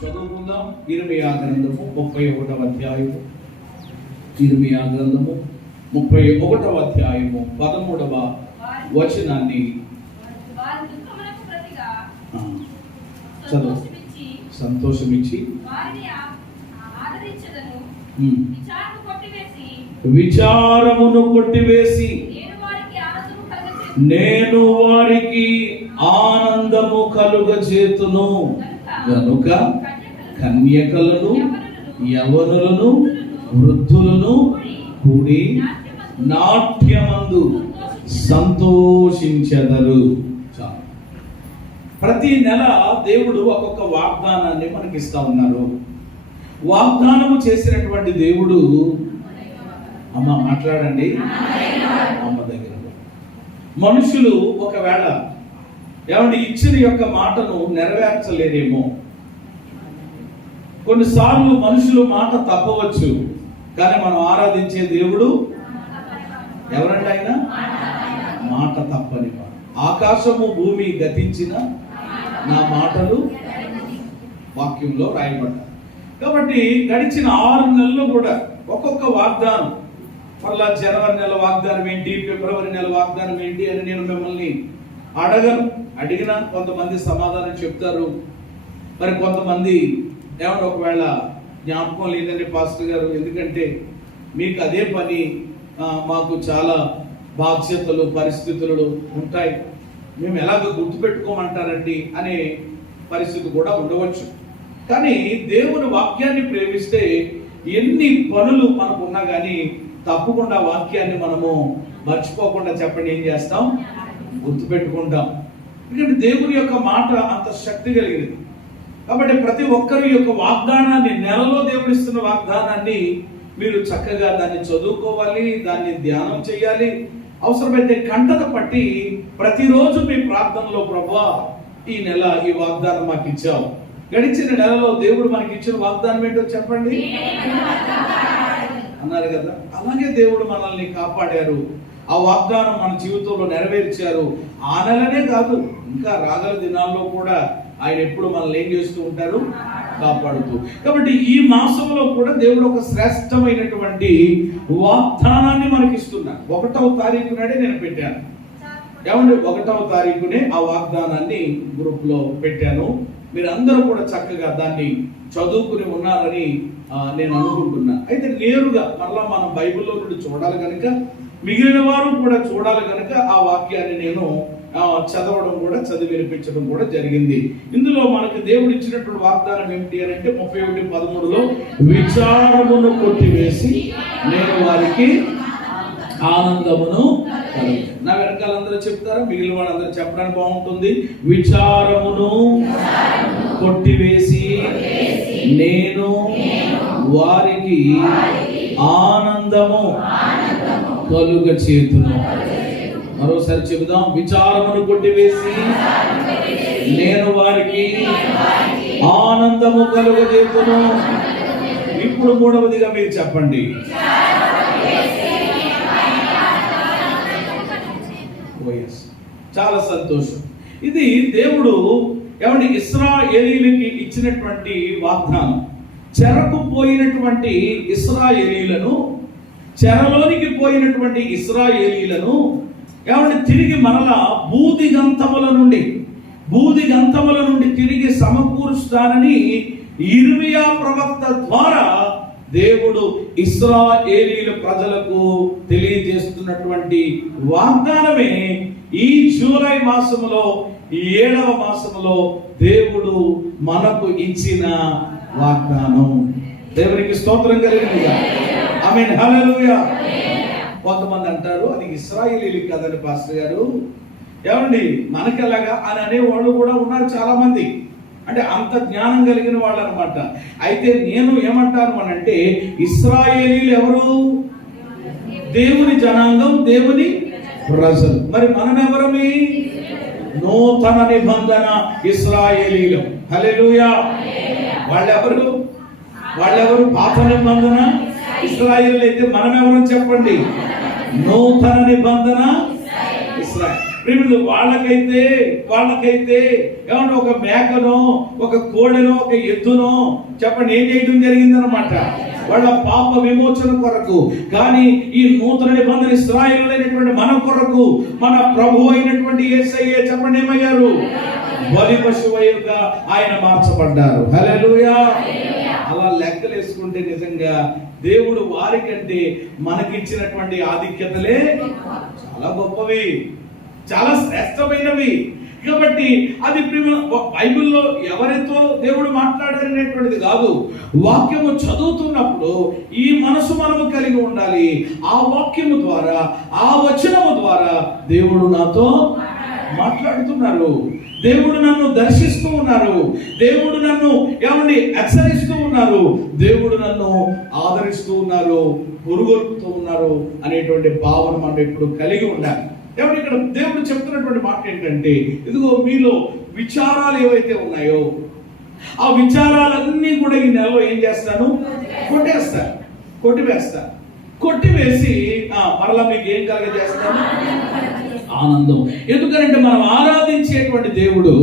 చదువుకుందాం. ఇర్మియా గ్రంథము 31వ అధ్యాయము. ఇర్మియా గ్రంథము 31వ అధ్యాయము 13వ వచనాన్ని చదువు. సంతోషమిచ్చి విచారమును కొట్టివేసి నేను వారికి ఆనందము కలుగజేతును గనుక కన్యకలను యవనులను వృద్ధులను కూడి నాట్యమందు సంతోషించెదరు. ప్రతి నెల దేవుడు ఒక్కొక్క వాగ్దానాన్ని మనకి ఇస్తా ఉన్నారు. వాగ్దానము చేసినటువంటి దేవుడు, అమ్మ మాట్లాడండి, అమ్మ దగ్గర మనుషులు ఒకవేళ ఏమంటే ఇచ్చిన యొక్క మాటను నెరవేర్చలేరేమో. కొన్నిసార్లు మనుషులు మాట తప్పవచ్చు, కానీ మనం ఆరాధించే దేవుడు ఎవరండి? ఆయన మాట తప్పని వాడు. ఆకాశము భూమి గతించిన నా మాటలు వాక్యంలో రాయబడ్డాయి. కాబట్టి గడిచిన 6 నెలలు కూడా ఒక్కొక్క వాగ్దానం, మళ్ళా జనవరి నెల వాగ్దానం ఏంటి, ఫిబ్రవరి నెల వాగ్దానం ఏంటి అని నేను మిమ్మల్ని అడగను. అడిగినా కొంతమంది సమాధానం చెప్తారు, మరి కొంతమంది ఏమన్నా ఒకవేళ జ్ఞాపకం లేదండి పాస్టర్ గారు, ఎందుకంటే మీకు అదే పని, మాకు చాలా బాధ్యతలు పరిస్థితులు ఉంటాయి, మేము ఎలాగ గుర్తుపెట్టుకోమంటారండి అనే పరిస్థితి కూడా ఉండవచ్చు. కానీ దేవుని వాక్యాన్ని ప్రేమిస్తే ఎన్ని పనులు మనకు ఉన్నా కానీ తప్పకుండా వాక్యాన్ని మనము మర్చిపోకుండా చెప్పండి ఏం చేస్తాం? గుర్తుపెట్టుకుంటాం. ఎందుకంటే దేవుని యొక్క మాట అంత శక్తి కలిగింది. కాబట్టి ప్రతి ఒక్కరి యొక్క వాగ్దానాన్ని, నెలలో దేవుడు ఇస్తున్న వాగ్దానాన్ని మీరు చక్కగా దాన్ని చదువుకోవాలి, దాన్ని ధ్యానం చేయాలి. అవసరమైతే కంటత పట్టి ప్రతిరోజు మీ ప్రార్థనలో, ప్రభువా ఈ నెల ఈ వాగ్దానం మాకు ఇచ్చావు, గడిచిన నెలలో దేవుడు మనకి ఇచ్చిన వాగ్దానం ఏంటో చెప్పండి అన్నారు కదా. అలాగే దేవుడు మనల్ని కాపాడారు, ఆ వాగ్దానం మన జీవితంలో నెరవేర్చారు. ఆ నెలనే కాదు, ఇంకా రాగల దినాల్లో కూడా ఆయన ఎప్పుడు మనల్ని ఏం చేస్తూ ఉంటారు? కాపాడుతూ. కాబట్టి ఈ మాసంలో కూడా దేవుడు ఒక శ్రేష్టమైనటువంటి వాగ్దానాన్ని మనకి ఇస్తున్నాడు. 1వ తారీఖు నాడే నేను పెట్టాను. ఏమంటే 1వ తారీఖునే ఆ వాగ్దానాన్ని గ్రూప్ లో పెట్టాను. మీరు అందరూ కూడా చక్కగా దాన్ని చదువుకుని ఉన్నారని నేను అనుకుంటున్నా. అయితే నేరుగా మళ్ళా మనం బైబిల్లో నుండి చూడాలి కనుక, మిగిలిన వారు కూడా చూడాలి కనుక ఆ వాక్యాన్ని నేను చదవడం కూడా, చదివి వినిపించడం కూడా జరిగింది. ఇందులో మనకు దేవుడు ఇచ్చినటువంటి వాగ్దానం ఏమిటి అని అంటే 31:13లో విచారమును కొట్టివేసి నేను వారికి ఆనందమును కలుగు. నా వెనకాల అందరూ చెప్తారా? మిగిలిన వాళ్ళందరూ చెప్పడానికి బాగుంటుంది. విచారమును కొట్టివేసి నేను వారికి ఆనందము కలుగచేతును. మరోసారి చెబుదాం. విచారమును కొట్టివేసి నేను వారికి ఆనందము కలుగజేతును. ఇప్పుడు 3వదిగా మీరు చెప్పండి. చాలా సంతోషం. ఇది దేవుడు ఏమంటే ఇశ్రాయేలీయులకి ఇచ్చినటువంటి వాగ్దానం. చెరకు పోయినటువంటి ఇశ్రాయేలీయులను, చెరలోనికి పోయినటువంటి ఇశ్రాయేలీయులను ఏమంటే తిరిగి మరలా బూదిగంతముల నుండి తిరిగి సమకూరుస్తానని ఇర్మియా ప్రవక్త ద్వారా దేవుడు ఇశ్రాయేలీయుల ప్రజలకు తెలియజేస్తున్నటువంటి వాగ్దానమే ఈ జూలై మాసములో, 7వ మాసములో దేవుడు మనకు ఇచ్చిన వాగ్దానం. దేవునికి స్తోత్రం కలిగినగా. ఆమేన్, హల్లెలూయా. కొంతమంది అంటారు అది ఇశ్రాయేలీయులకి కదండి పాస్టర్ గారు, ఏమండి మనకెలాగా అని అనేవాళ్ళు కూడా ఉన్నారు చాలా మంది. అంటే అంత జ్ఞానం కలిగిన వాళ్ళు అనమాట. అయితే నేను ఏమంటాను అని అంటే, ఇశ్రాయేలీయులు ఎవరు? దేవుని జనాంగం, దేవుని ప్రజలు. మరి మనం ఎవరమి? నూతన నిబంధన ఇశ్రాయేలీయులు. హల్లెలూయా. వాళ్ళెవరు? పాత నిబంధన ఇశ్రాయేలీయులు. అయితే మనం ఎవరని చెప్పండి? నూతన నిబంధన ఇశ్రాయేలు. ప్రియులు, వాళ్ళకైతే ఏమంటే ఒక మేకనో, ఒక కోడెనో, ఒక ఎద్దునో చెప్పండి ఏం చేయడం జరిగిందనమాట, వాళ్ళ పాప విమోచన కొరకు. కానీ ఈ నూతన నిబంధన ఇశ్రాయేలులైనటువంటి మన కొరకు మన ప్రభు అయినటువంటి యేసయ్య చెప్పండి ఏమయ్యారు, బలి పశువుగా ఆయన మార్చబడ్డారు. హల్లెలూయా. అలా లెక్కలు వేసుకుంటే నిజంగా దేవుడు వారికంటే మనకిచ్చినటువంటి ఆధిక్యతలే చాలా గొప్పవి, చాలా శ్రేష్టమైనవి. కాబట్టి అది బైబిల్లో ఎవరితో దేవుడు మాట్లాడారనేటువంటిది కాదు, వాక్యము చదువుతున్నప్పుడు ఈ మనసు మనము కలిగి ఉండాలి. ఆ వాక్యము ద్వారా, ఆ వచనము ద్వారా దేవుడు నాతో మాట్లాడుతున్నారు, దేవుడు నన్ను దర్శిస్తూ ఉన్నారు, దేవుడు నన్ను ఏమండి హెచ్చరిస్తూ ఉన్నారు, దేవుడు నన్ను ఆదరిస్తూ ఉన్నారు, పురుగొల్పుతూ ఉన్నారు అనేటువంటి భావన మనం ఎప్పుడు కలిగి ఉండాలి. ఏమంటే ఇక్కడ దేవుడు చెప్తున్నటువంటి మాట ఏంటంటే, ఇదిగో మీలో విచారాలు ఏవైతే ఉన్నాయో ఆ విచారాలన్నీ కూడా ఈ నెలలో ఏం చేస్తాను, కొట్టివేస్తా. కొట్టివేసి మరలా మీకు ఏం కలగజేస్తాను, ఆనందం. ఎందుకంటే మనం ఆరాధించేటువంటి దేవుడు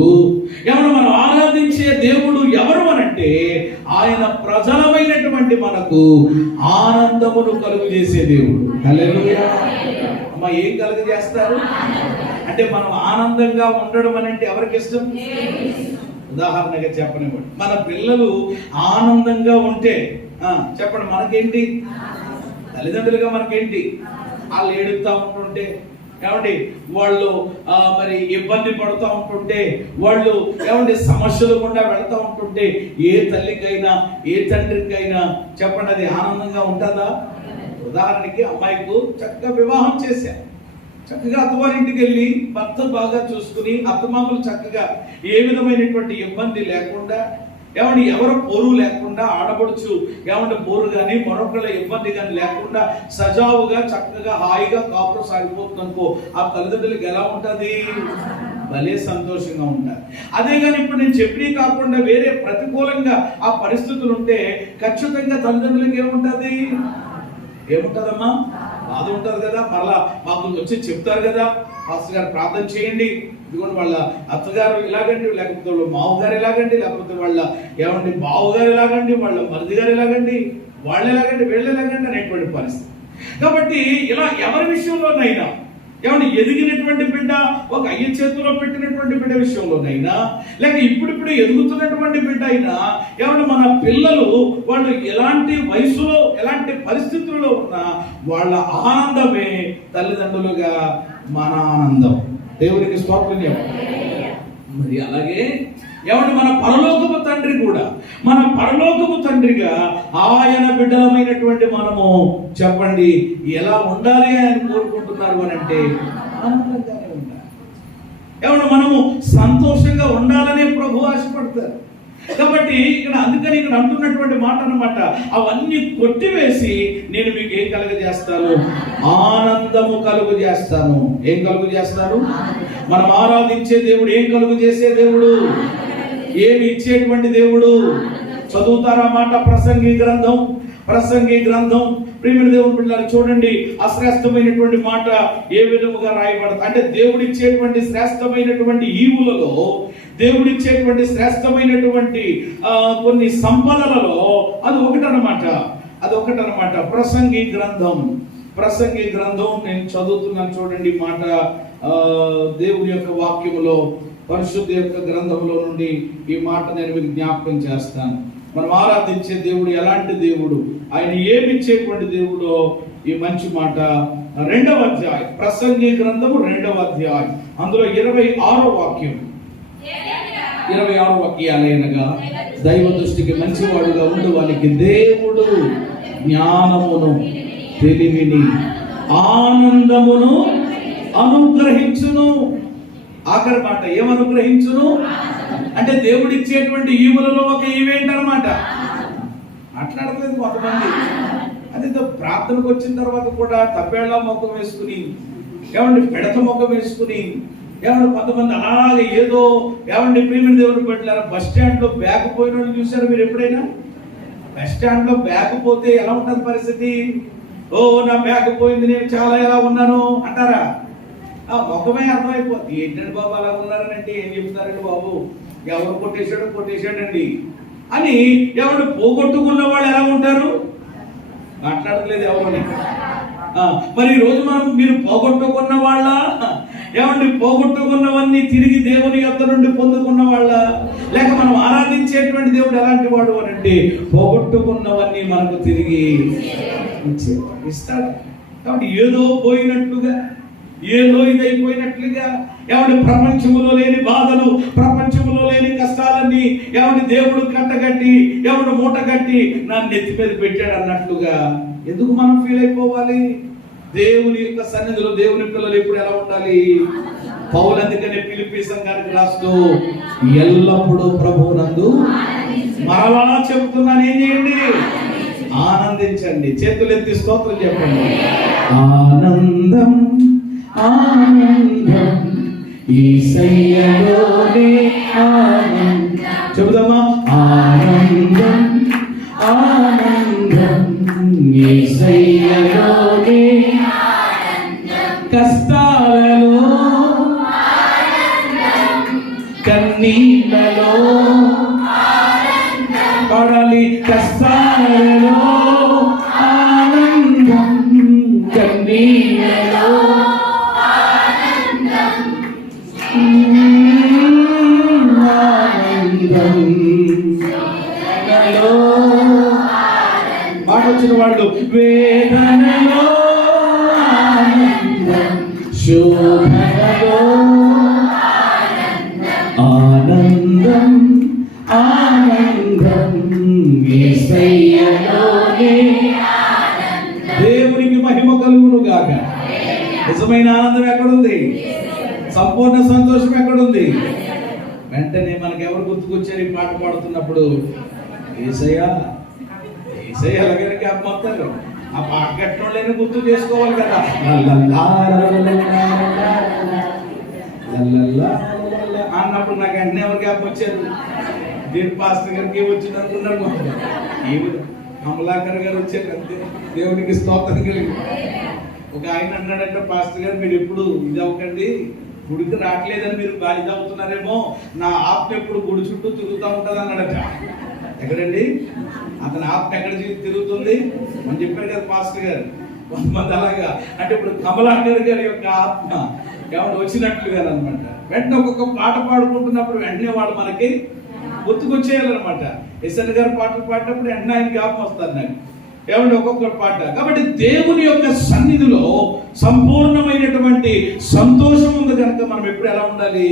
మనం ఆరాధించే దేవుడు ఎవరు అనంటే ఆయన ప్రజలమైనటువంటి మనకు ఆనందమును కలుగు చేసే దేవుడు. హల్లెలూయా. అమ్మ ఏం కలుగజేస్తారు అంటే మనం ఆనందంగా ఉండడం అనంటే ఎవరికి ఇష్టం? ఉదాహరణగా చెప్పనివ్వండి, మన పిల్లలు ఆనందంగా ఉంటే చెప్పండి మనకేంటి, తల్లిదండ్రులుగా మనకేంటి, వాళ్ళు ఏడుస్తూ ఉంటుంటే ఏమండి వాళ్ళు మరి ఇబ్బంది పడుతూ ఉంటుంటే, వాళ్ళు ఏమండి సమస్యలు గుండా వెళ్తూ ఉంటుంటే ఏ తల్లికైనా ఏ తండ్రికైనా చెప్పండి అది ఆనందంగా ఉంటుందా? ఉదాహరణకి అమ్మాయికు చక్కగా వివాహం చేశారు, చక్కగా అత్తవారింటికి వెళ్ళి భర్త బాగా చూసుకుని అత్తమామలు చక్కగా ఏ విధమైనటువంటి ఇబ్బంది లేకుండా ఏమండి ఎవరు పోరు లేకుండా, ఆడపడుచు ఏమంటే పోరు కానీ మరొకళ్ళ ఇబ్బంది కానీ లేకుండా సజావుగా చక్కగా హాయిగా కాపురం సాగిపోతుంది అనుకో, ఆ తల్లిదండ్రులకి ఎలా ఉంటుంది? భలే సంతోషంగా ఉంటారు. అదే కానీ ఇప్పుడు నేను చెప్పినవి కాకుండా వేరే ప్రతికూలంగా ఆ పరిస్థితులు ఉంటే ఖచ్చితంగా తల్లిదండ్రులకి ఏముంటదమ్మా? బాధ ఉంటుంది కదా. మరలా మాకు వచ్చి చెప్తారు కదా, పాస్టర్ గారు ప్రార్థన చేయండి, ఇదిగోండి వాళ్ళ అత్తగారు ఇలాగండి, లేకపోతే వాళ్ళ మావుగారు ఇలాగండి, లేకపోతే వాళ్ళ ఏమండి బావుగారు ఇలాగండి, వాళ్ళ మరిది గారు ఇలాగండి, వాళ్ళు ఎలాగండి, వీళ్ళు ఎలాగండి అనేటువంటి పరిస్థితి. కాబట్టి ఇలా ఎవరి విషయంలోనైనా ఏమంటే ఎదిగినటువంటి బిడ్డ, ఒక అయ్య చేతిలో పెట్టినటువంటి బిడ్డ విషయంలోనైనా, లేక ఇప్పుడిప్పుడు ఎదుగుతున్నటువంటి బిడ్డ అయినా ఏమంటే మన పిల్లలు వాళ్ళు ఎలాంటి వయసులో ఎలాంటి పరిస్థితుల్లో ఉన్నా వాళ్ళ ఆనందమే తల్లిదండ్రులుగా మన ఆనందం. దేవునికి స్తోత్రం చెప్పండి. మరి అలాగే ఏమంటే మన పరలోకపు తండ్రి కూడా, మన పరలోకపు తండ్రిగా ఆయన బిడ్డలమైనటువంటి మనము చెప్పండి ఎలా ఉండాలి అని కోరుకుంటున్నారు అని అంటే ఆనందంగానే ఉండాలి. ఏమంటే మనము సంతోషంగా ఉండాలని ప్రభు ఆశపడతారు. కాబట్టి అందుకని ఇక్కడ అంటున్నటువంటి మాట అన్నమాట, అవన్నీ కొట్టివేసి నేను మీకు ఏం కలుగజేస్తాను? ఆనందము కలుగు చేస్తాను. ఏం కలుగు చేస్తాను? మనం ఆరాధించే దేవుడు ఏం కలుగు చేసే దేవుడు? ఏమి ఇచ్చేటువంటి దేవుడు? చదువుతారా మాట? ప్రసంగి గ్రంథం ప్రియమైన దేవుని బిడ్డలారా చూడండి, అశ్రేష్టమైనటువంటి మాట ఏ విధముగా రాయబడదు అంటే దేవుడిచ్చేటువంటి శ్రేష్టమైనటువంటి ఈవులలో, దేవుడిచ్చేటువంటి శ్రేష్టమైనటువంటి కొన్ని సంపదలలో అది ఒకటనమాట. ప్రసంగి గ్రంథం నేను చదువుతున్నాను చూడండి మాట. దేవుని యొక్క వాక్యములో, పరిశుద్ధ యొక్క గ్రంథంలో నుండి ఈ మాట నేను మీకు జ్ఞాపకం చేస్తాను. మనం ఆరాధించే దేవుడు ఎలాంటి దేవుడు, ఆయన ఏమిచ్చేటువంటి దేవుడో ఈ మంచి మాట 2వ అధ్యాయం, ప్రసంగి గ్రంథము 2వ అధ్యాయం, అందులో 26వ వాక్యం. 26వ వాక్యాలైనగా దైవ దృష్టికి మంచివాడుగా ఉండు వానికి దేవుడు జ్ఞానమును, తెలివిని, ఆనందమును అనుగ్రహించును. ఆఖరి మాట ఏమనుగ్రహించును అంటే దేవుడు ఇచ్చేటువంటి ఈవులలో ఒక ఈవెంట్ అనమాట. మాట్లాడలేదు కొంతమంది, అదే ప్రార్థనకు వచ్చిన తర్వాత కూడా తప్పేళ్ల ముఖం వేసుకుని, ఏమండి పెడత ముఖం వేసుకుని, ఏమంటే కొంతమంది అలాగే ఏదో ఏమండి ప్రియమైన దేవుడు పెట్టారు. బస్ స్టాండ్ లో బ్యాగ్ పోయిన వాళ్ళు చూసారు మీరు ఎప్పుడైనా? బస్ స్టాండ్ లో బ్యాగ్ పోతే ఎలా ఉంటుంది పరిస్థితి? ఓ నా బ్యాగ్ పోయింది, నేను చాలా ఎలా ఉన్నాను అంటారా? ఆ ముఖమే అర్థమైపోతుంది. ఏంటండి బాబు అలా ఉన్నారనంటే ఏం చెప్తారండి బాబు, ఎవరు కొట్టేశాడండి అని. ఎవరు పోగొట్టుకున్న వాళ్ళు ఎలా ఉంటారు? మాట్లాడట్లేదు ఎవరు. మరి ఈరోజు మీరు పోగొట్టుకున్న వాళ్ళ, ఏమండి పోగొట్టుకున్నవన్నీ తిరిగి దేవుని యొద్ద నుండి పొందుకున్న వాళ్ళ, లేక మనం ఆరాధించేటువంటి దేవుడు ఎలాంటి వాడు అని అంటే పోగొట్టుకున్నవన్నీ మనకు తిరిగి ఇస్తాడు. కాబట్టి ఏదో పోయినట్లుగా, ఏదో ఇదైపోయినట్లుగా, ఎవరి ప్రపంచంలో లేని బాధలు, ప్రపంచంలో లేని కష్టాలన్నీ ఎవరి దేవుడు కట్టగట్టి, ఎవడు మూట కట్టి నా నెత్తి మీద పెట్టాడు అన్నట్లుగా ఎందుకు మనం ఫీల్ అయిపోవాలి? దేవుని యొక్క సన్నిధిలో దేవుని పిల్లలు ఎప్పుడు ఎలా ఉండాలి? పౌలు అందుకనే ఫిలిప్పీ సంఘానికి రాస్తూ ఎల్లప్పుడూ ప్రభువునందు మరలా చెప్తున్నాను, ఏం చేయండి? ఆనందించండి. చేతులు ఎత్తి స్తోత్రం చెప్పండి. ఆనందం ఆనందం యేసయ్యలోనే ఆనందం. చెబుదామా? ఆనందం ఆనందం యేసయ్యలోనే ఆనందం. కష్టాలలో కన్నీళ్ళలో పడాలి, కష్టాలలో ఆనందం, కన్నీళ్ళలో మాట వచ్చిన వాళ్ళు వేదనలో ఆనందం, శోభనలో ఆనందం ఆనందం యేసయ్యలోనే. దేవునికి మహిమ కలుగును గాక. నిజమైన ఆనందం ఎక్కడుంది? సంపూర్ణ సంతోషం ఎక్కడుంది? వెంటనే మనకు ఎవరు గుర్తుకొచ్చారు ఈ పాట పాడుతున్నప్పుడు? యేసయ్య. యేసయ్య అలాగే జ్ఞాపకం. ఆ పాట కట్టడం గుర్తు చేసుకోవాలి కదా. అన్నప్పుడు నాకు వెంటనే ఎవరు జ్ఞాపకం వచ్చారు? దీని పాస్టర్ గారికి వచ్చింది అనుకున్నారు. కమలాకర్ గారు వచ్చారు అంతే. దేవునికి స్తోత్రం కలిగి. ఒక ఆయన అన్నాడంటే, పాస్టర్ గారు మీరు ఎప్పుడు ఇది అవ్వకండి, గుడికి రావట్లేదని మీరు ఇది అవుతున్నారేమో, నా ఆత్మ ఎప్పుడు గుడి చుట్టూ తిరుగుతూ ఉంటుంది అన్నాడట. ఎక్కడండి అతని ఆత్మ ఎక్కడ తిరుగుతుంది అని చెప్పారు కదా పాస్టర్ గారు. కొంతమంది అలాగా అంటే ఇప్పుడు కమలాకర్ గారి యొక్క ఆత్మ ఎవరు వచ్చినట్లుగా అనమాట. వెంటనే ఒక్కొక్క పాట పాడుకుంటున్నప్పుడు వెంటనే వాళ్ళు మనకి గుర్తుకొచ్చేయాలన్నమాట. ఎస్ఎన్ గారు పాటలు పాడినప్పుడు వెంటనే ఆయన జ్ఞాపకం వస్తారు నాకు, ఏమంటే ఒక్కొక్క పాట. కాబట్టి దేవుని యొక్క సన్నిధిలో సంపూర్ణమైనటువంటి సంతోషం ఉంది కనుక మనం ఎప్పుడు ఎలా ఉండాలి?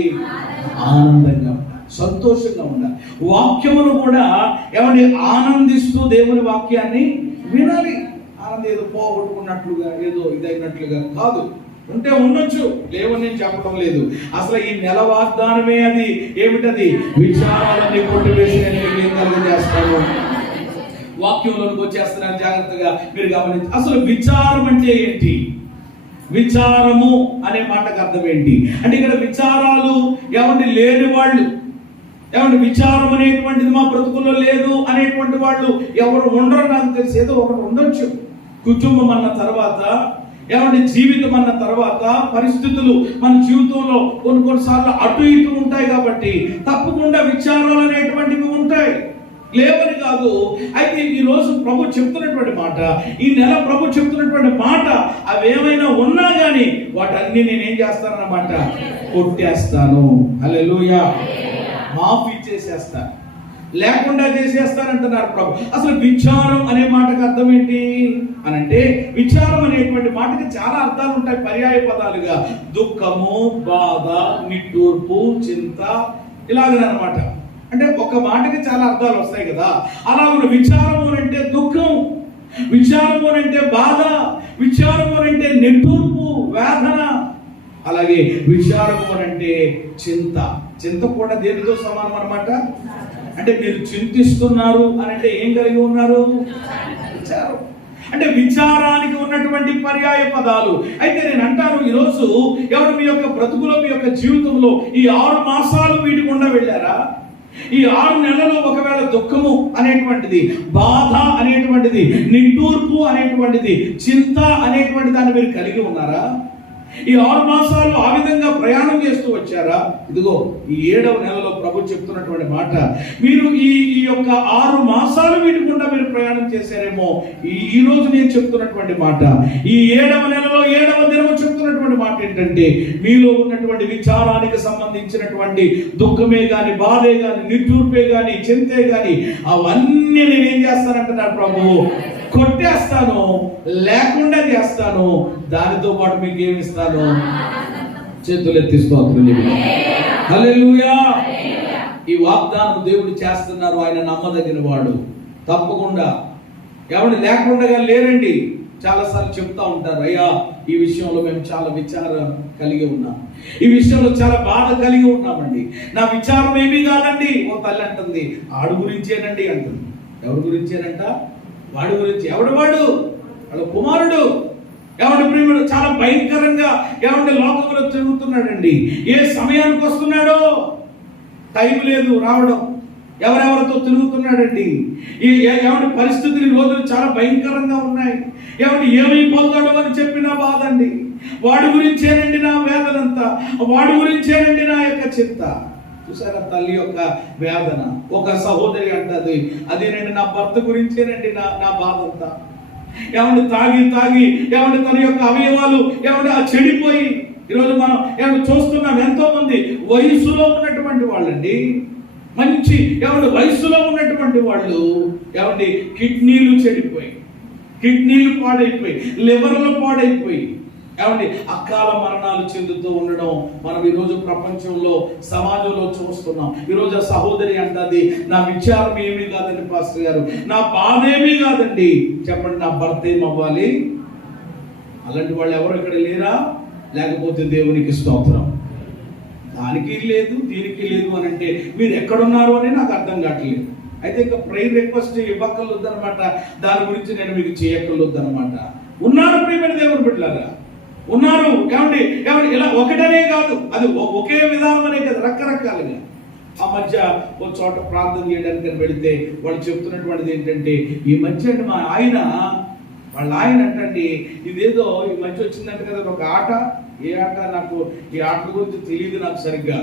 ఆనందంగా ఉండాలి, సంతోషంగా ఉండాలి. వాక్యమును కూడా ఏమంటే ఆనందిస్తూ దేవుని వాక్యాన్ని వినాలి. ఆనందం ఏదో పోగొట్టుకున్నట్లుగా, ఏదో ఇదైనట్లుగా కాదు. ఉంటే ఉండొచ్చు, లేవని నేను చెప్పడం లేదు. అసలు ఈ నెల వాగ్దానమే అది. ఏమిటది? విచారాలన్నీ కొట్టివేసి నేను ఏం కలుగజేస్తాను. వాక్యంలోకి వచ్చేస్తున్నాను, జాగ్రత్తగా మీరు గమనించి. అసలు విచారం అంటే ఏంటి? విచారము అనే మాటకు అర్థం ఏంటి అంటే, ఇక్కడ విచారాలు ఏమంటే లేని వాళ్ళు, ఏమంటే విచారం అనేటువంటిది మా బ్రతుకుల్లో లేదు అనేటువంటి వాళ్ళు ఎవరు ఉండరు నాకు తెలిసి. ఏదో ఒకటి ఉండొచ్చు. కుటుంబం అన్న తర్వాత, ఏమంటే జీవితం అన్న తర్వాత పరిస్థితులు మన జీవితంలో కొన్నిసార్లు అటు ఇటు ఉంటాయి. కాబట్టి తప్పకుండా విచారాలు అనేటువంటివి ఉంటాయి, లేవని కాదు. అయితే ఈ రోజు ప్రభు చెప్తున్నటువంటి మాట, ఈ నెల ప్రభు చెప్తున్నటువంటి మాట, అవేమైనా ఉన్నా కానీ వాటన్ని నేనేం చేస్తానన్నమాట? కొట్టేస్తాను. హల్లెలూయా. మాఫీ చేసేస్తాను, లేకుండా చేసేస్తానంటున్నారు ప్రభు. అసలు విచారం అనే మాటకు అర్థం ఏంటి అని అంటే, విచారం అనేటువంటి మాటకి చాలా అర్థాలు ఉంటాయి పర్యాయ పదాలుగా. దుఃఖము, బాధ, నిట్టూర్పు, చింత, ఇలాగనమాట. అంటే ఒక మాటకి చాలా అర్థాలు వస్తాయి కదా. అలా విచారము అంటే దుఃఖం, విచారము అంటే బాధ, విచారము అంటే నిట్టూర్పు, వేదన, అలాగే విచారము అంటే చింత. చింత కూడా దేనితో సమానం అన్నమాట. అంటే మీరు చింతిస్తున్నారు అని అంటే ఏం కలిగి ఉన్నారు? విచారం. అంటే విచారానికి ఉన్నటువంటి పర్యాయ పదాలు. అయితే నేను అంటాను, ఈరోజు ఎవరు మీ యొక్క బ్రతుకులో, మీ యొక్క జీవితంలో ఈ 6 మాసాలు వీటి గుండా వెళ్ళారా? ఈ 6 నెలలు ఒకవేళ దుఃఖము అనేటువంటిది, బాధ అనేటువంటిది, నిట్టూర్పు అనేటువంటిది, చింత అనేటువంటి దాన్ని మీరు కలిగి ఉన్నారా? ఈ 6 మాసాలు ఆ విధంగా ప్రయాణం చేస్తూ వచ్చారా? ఇదిగో ఈ 7వ నెలలో ప్రభు చెప్తున్నటువంటి మాట, మీరు ఈ యొక్క 6 మాసాలు వీటి గుండా మీరు ప్రయాణం చేశారేమో. ఈ రోజు నేను చెప్తున్నటువంటి మాట, ఈ 7వ నెలలో 7వ దినము చెప్తున్నటువంటి మాట ఏంటంటే, మీలో ఉన్నటువంటి విచారానికి సంబంధించినటువంటి దుఃఖమే గాని, బాధే గాని, నిట్టూర్పే గాని, చింతే గాని, అవన్నీ నేనేం చేస్తానంటున్నాడు ప్రభువు, కొట్టేస్తాను, లేకుండా చేస్తాను. దానితో పాటు మీకు ఏమి ఇస్తాను? చేతులెత్తి స్తోత్రం. హల్లెలూయా. ఈ వాగ్దానం దేవుడు చేస్తున్నారు. ఆయన నమ్మదగిన వాడు. తప్పకుండా ఎవరు లేకుండా లేరండి. చాలాసార్లు చెప్తా ఉంటారు, అయ్యా ఈ విషయంలో మేము చాలా విచారం కలిగి ఉన్నాం, ఈ విషయంలో చాలా బాధ కలిగి ఉన్నామండి. నా విచారం ఏమీ కాదండి. ఓ తల్లి అంటుంది, ఆడు గురించేనండి అంటుంది. ఎవరి గురించేనంట? వాడి గురించి. ఎవడు వాడు? వాళ్ళ కుమారుడు. ఎవరి ప్రేముడు చాలా భయంకరంగా ఎవరి లోకంలో తిరుగుతున్నాడండి. ఏ సమయానికి వస్తున్నాడో టైం లేదు రావడం. ఎవరెవరితో తిరుగుతున్నాడండి. ఎవరి పరిస్థితులు రోజులు చాలా భయంకరంగా ఉన్నాయి. ఎవరి ఏమైపోతాడో అని చెప్పిన బాధ అండి. వాడి గురించేనండి నా వేదనంతా, వాడి గురించేనండి నా యొక్క చింత. చూసారా తల్లి యొక్క వేదన. ఒక సహోదరి అంటది, అదేనండి నా భర్త గురించేనండి నా బాధ అంతా. ఏమంటే తాగి ఏమంటే తన యొక్క అవయవాలు ఏమంటే ఆ చెడిపోయి, ఈరోజు మనం ఏమంటే చూస్తున్నాం ఎంతో మంది వయసులో ఉన్నటువంటి వాళ్ళండి, మంచి ఏమంటే వయసులో ఉన్నటువంటి వాళ్ళు ఏమంటే కిడ్నీలు చెడిపోయి, కిడ్నీలు పాడైపోయి, లివర్లు పాడైపోయి, ఏమండి అకాల మరణాలు చెందుతూ ఉండడం మనం ఈరోజు ప్రపంచంలో సమాజంలో చూస్తున్నాం. ఈరోజు ఆ సహోదరి అంటది, నా విచారం ఏమీ కాదండి పాస్టర్ గారు, నా బాధ ఏమీ కాదండి. చెప్పండి, నా భర్త ఏమవ్వాలి? అలాంటి వాళ్ళు ఎవరు ఇక్కడ లేరా? లేకపోతే దేవునికి స్తోత్రం. దానికి లేదు దీనికి లేదు అని అంటే మీరు ఎక్కడున్నారు అని నాకు అర్థం కావట్లేదు. అయితే ఇంకా ప్రేయర్ రిక్వెస్ట్ ఇవ్వక్కర్లొద్దనమాట, దాని గురించి నేను మీకు చేయక్కర్లొద్దనమాట. ఉన్నారు ప్రియమైన దేవుని బిడ్డలారా, ఉన్నారు. ఏమండి ఇలా ఒకటనే కాదు, అది ఒకే విధానం అనే కదా, రకరకాలుగా. ఆ మధ్య ఒక చోట ప్రార్థన చేయడానికి వెళితే వాళ్ళు చెప్తున్నటువంటిది ఏంటంటే, ఈ మధ్య మా వాళ్ళ ఆయన అంటండి, ఇదేదో ఈ మధ్య వచ్చిందంట కదా ఒక ఆట. ఏ ఆట? నాకు ఈ ఆట గురించి తెలియదు నాకు సరిగ్గా.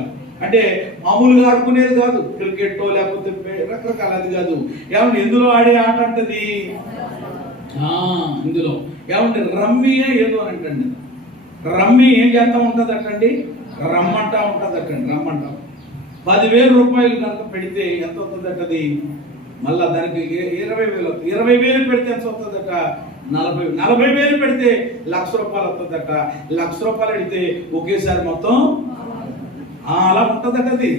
అంటే మామూలుగా ఆడుకునేది కాదు, క్రికెట్టో లేకపోతే రకరకాల, అది కాదు. ఏమంటే ఎందులో ఆడే ఆట అంటది, ఇందులో ఏమంటే రమ్మీయే ఏదో అని అంటండి. రమ్మీ ఏం చేస్తా ఉంటుంది అటండి, రమ్మంటా ఉంటుంది అటండి. రమ్మంటాం 10,000 రూపాయలు కనుక పెడితే ఎంత అవుతుందటది? మళ్ళా దానికి 20,000 పెడితే ఎంత అవుతుందట? 40,000 పెడితే 1,00,000 రూపాయలు వస్తుందట. 1,00,000 రూపాయలు పెడితే ఒకేసారి మొత్తం అలా ఉంటుందట. అది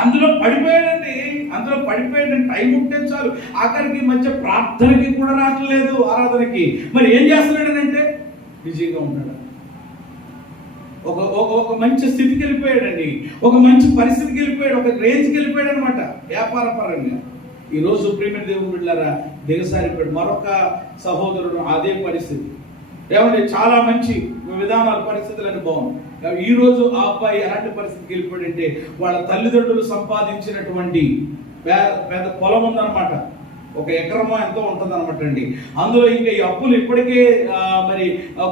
అందులో పడిపోయాడండి, టైం ఉంటే చాలు. ఆఖరికి మధ్య ప్రార్థనకి కూడా రావట్లేదు, ఆరాధనకి. మరి ఏం చేస్తున్నాడనంటే బిజీగా ఉంటాడు. ఒక మంచి స్థితికి వెళ్ళిపోయాడండి, ఒక మంచి పరిస్థితికి వెళ్ళిపోయాడు, ఒక రేంజ్కి వెళ్ళిపోయాడు అనమాట వ్యాపార పరంగా. ఈరోజు ప్రియమైన దేవుని బిడ్డలారా, దిగసారిపోయాడు. మరొక సహోదరుడు అదే పరిస్థితి. ఏమంటే చాలా మంచి విధానాలు, పరిస్థితులని బాగుంది. ఈ రోజు ఆ అబ్బాయి ఎలాంటి పరిస్థితికి వెళ్ళిపోయాడంటే, వాళ్ళ తల్లిదండ్రులు సంపాదించినటువంటి పెద్ద పొలం ఉందన్నమాట. 1 ఎకరమో ఎంతో ఉంటుంది అనమాట అండి. అందులో ఇంకా ఈ అప్పులు ఇప్పటికే మరి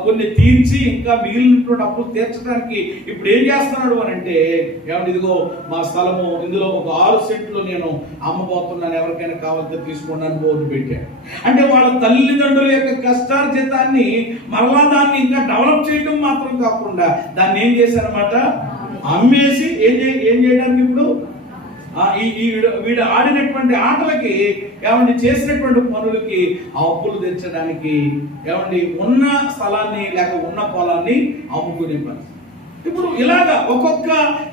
కొన్ని తీర్చి ఇంకా మిగిలినటువంటి అప్పులు తీర్చడానికి ఇప్పుడు ఏం చేస్తున్నాడు అని అంటే, ఏమంటే ఇదిగో మా స్థలము, ఇందులో ఒక 6 సెంట్లు నేను అమ్మబోతున్నాను, ఎవరికైనా కావాలంటే తీసుకోండి అని బోర్డు పెట్టాడు. అంటే వాళ్ళ తల్లిదండ్రుల యొక్క కష్టార్జితాన్ని మరలా దాన్ని ఇంకా డెవలప్ చేయడం మాత్రం కాకుండా దాన్ని ఏం చేశారన్నమాట, అమ్మేసి ఏం చేయడానికి ఇప్పుడు వీడు ఆడినటువంటి ఆటలకి, ఏమండి చేసినటువంటి పనులకి ఆ అప్పులు తెచ్చడానికి, ఏమండి ఉన్న స్థలాన్ని లేక ఉన్న పొలాన్ని అమ్ముకునే పరిస్థితి. ఇప్పుడు ఇలాగా ఒక్కొక్క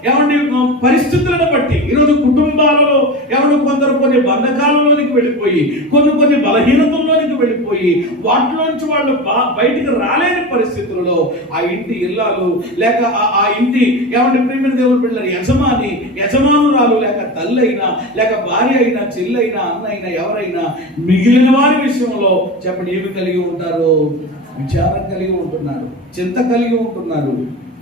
ఏమండి పరిస్థితులను బట్టి ఈరోజు కుటుంబాలలో ఏమంటే కొందరు కొన్ని బంధకాలలోనికి వెళ్ళిపోయి, కొన్ని బలహీనతల్లోనికి వెళ్ళిపోయి, వాటిలోంచి వాళ్ళు బయటికి రాలేని పరిస్థితులలో ఆ ఇంటి ఇల్లాలు లేక ఆ ఇంటి ఏమంటే ప్రియమైన దేవుని బిడ్డల యజమానురాలు లేక తల్లి అయినా లేక భార్య అయినా చెల్లైనా అన్న అయినా ఎవరైనా మిగిలిన వారి విషయంలో చెప్పండి ఏమి కలిగి ఉంటారు? విచారం కలిగి ఉంటున్నారు, చింత కలిగి ఉంటున్నారు.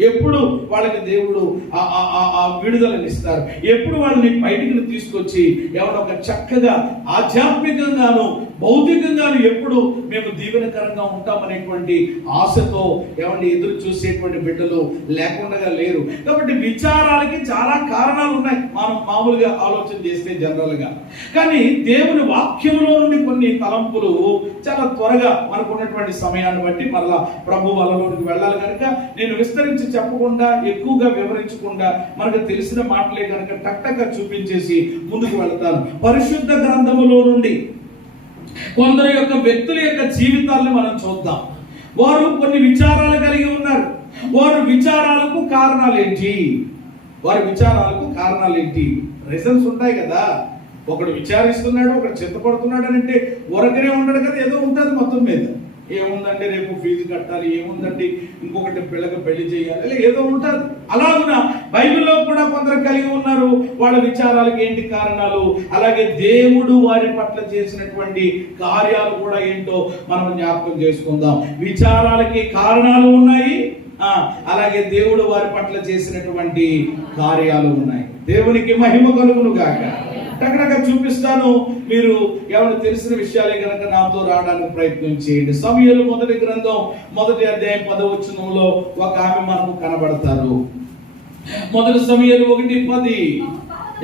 ఎప్పుడు వాళ్ళకి దేవుడు ఆ విడుదలని ఇస్తారు, ఎప్పుడు వాళ్ళని బయటికి తీసుకొచ్చి ఎవరో ఒక చక్కగా ఆధ్యాత్మికంగాను భౌతికంగాను ఎప్పుడు మేము దీవెనకరంగా ఉంటామనేటువంటి ఆశతో ఏమంటే ఎదురు చూసేటువంటి బిడ్డలు లేకుండా లేరు. కాబట్టి విచారాలకి చాలా కారణాలు ఉన్నాయి మనం మామూలుగా ఆలోచన చేస్తే జనరల్గా. కానీ దేవుని వాక్యంలో నుండి కొన్ని తలంపులు చాలా త్వరగా మనకు ఉన్నటువంటి సమయాన్ని బట్టి మరలా ప్రభు వలలోనికి వెళ్ళాలి కనుక నేను విస్తరించి చెప్పకుండా ఎక్కువగా వివరించకుండా మనకు తెలిసిన మాటలే కనుక టక్టగా చూపించేసి ముందుకు వెళ్తాను. పరిశుద్ధ గ్రంథములో నుండి కొందరు యొక్క వ్యక్తుల యొక్క జీవితాలను మనం చూద్దాం. వారు కొన్ని విచారాలు కలిగి ఉన్నారు. వారి విచారాలకు కారణాలు ఏంటి? రీజన్స్ ఉంటాయి కదా. ఒకడు విచారిస్తున్నాడు, ఒకడు చింతపడుతున్నాడు అని అంటే ఊరకనే ఉండడు కదా, ఏదో ఉంటుంది మొత్తం మీద. ఏముందంటే రేపు ఫీజు కట్టాలి, ఏముందంటే ఇంకొకటి పిల్లకి పెళ్లి చేయాలి, ఏదో ఉంటుంది. అలాగున బైబిల్లో కూడా కొందరు కలిగి ఉన్నారు. వాళ్ళ విచారాలకు ఏంటి కారణాలు, అలాగే దేవుడు వారి పట్ల చేసినటువంటి కార్యాలు కూడా ఏంటో మనం జ్ఞాపకం చేసుకుందాం. విచారాలకి కారణాలు ఉన్నాయి, అలాగే దేవుడు వారి పట్ల చేసినటువంటి కార్యాలు ఉన్నాయి. దేవునికి మహిమ కలుగును గాక. టకటక చూపిస్తాను, మీరు ఎవరు తెలిసిన విషయాలే కనుక నాతో రావడానికి ప్రయత్నం చేయండి. సమూయేలు మొదటి గ్రంథం 1వ అధ్యాయం 10వ వచనంలో ఒక ఆమె మనకు కనబడతారు. మొదటి సమూయేలు 1:10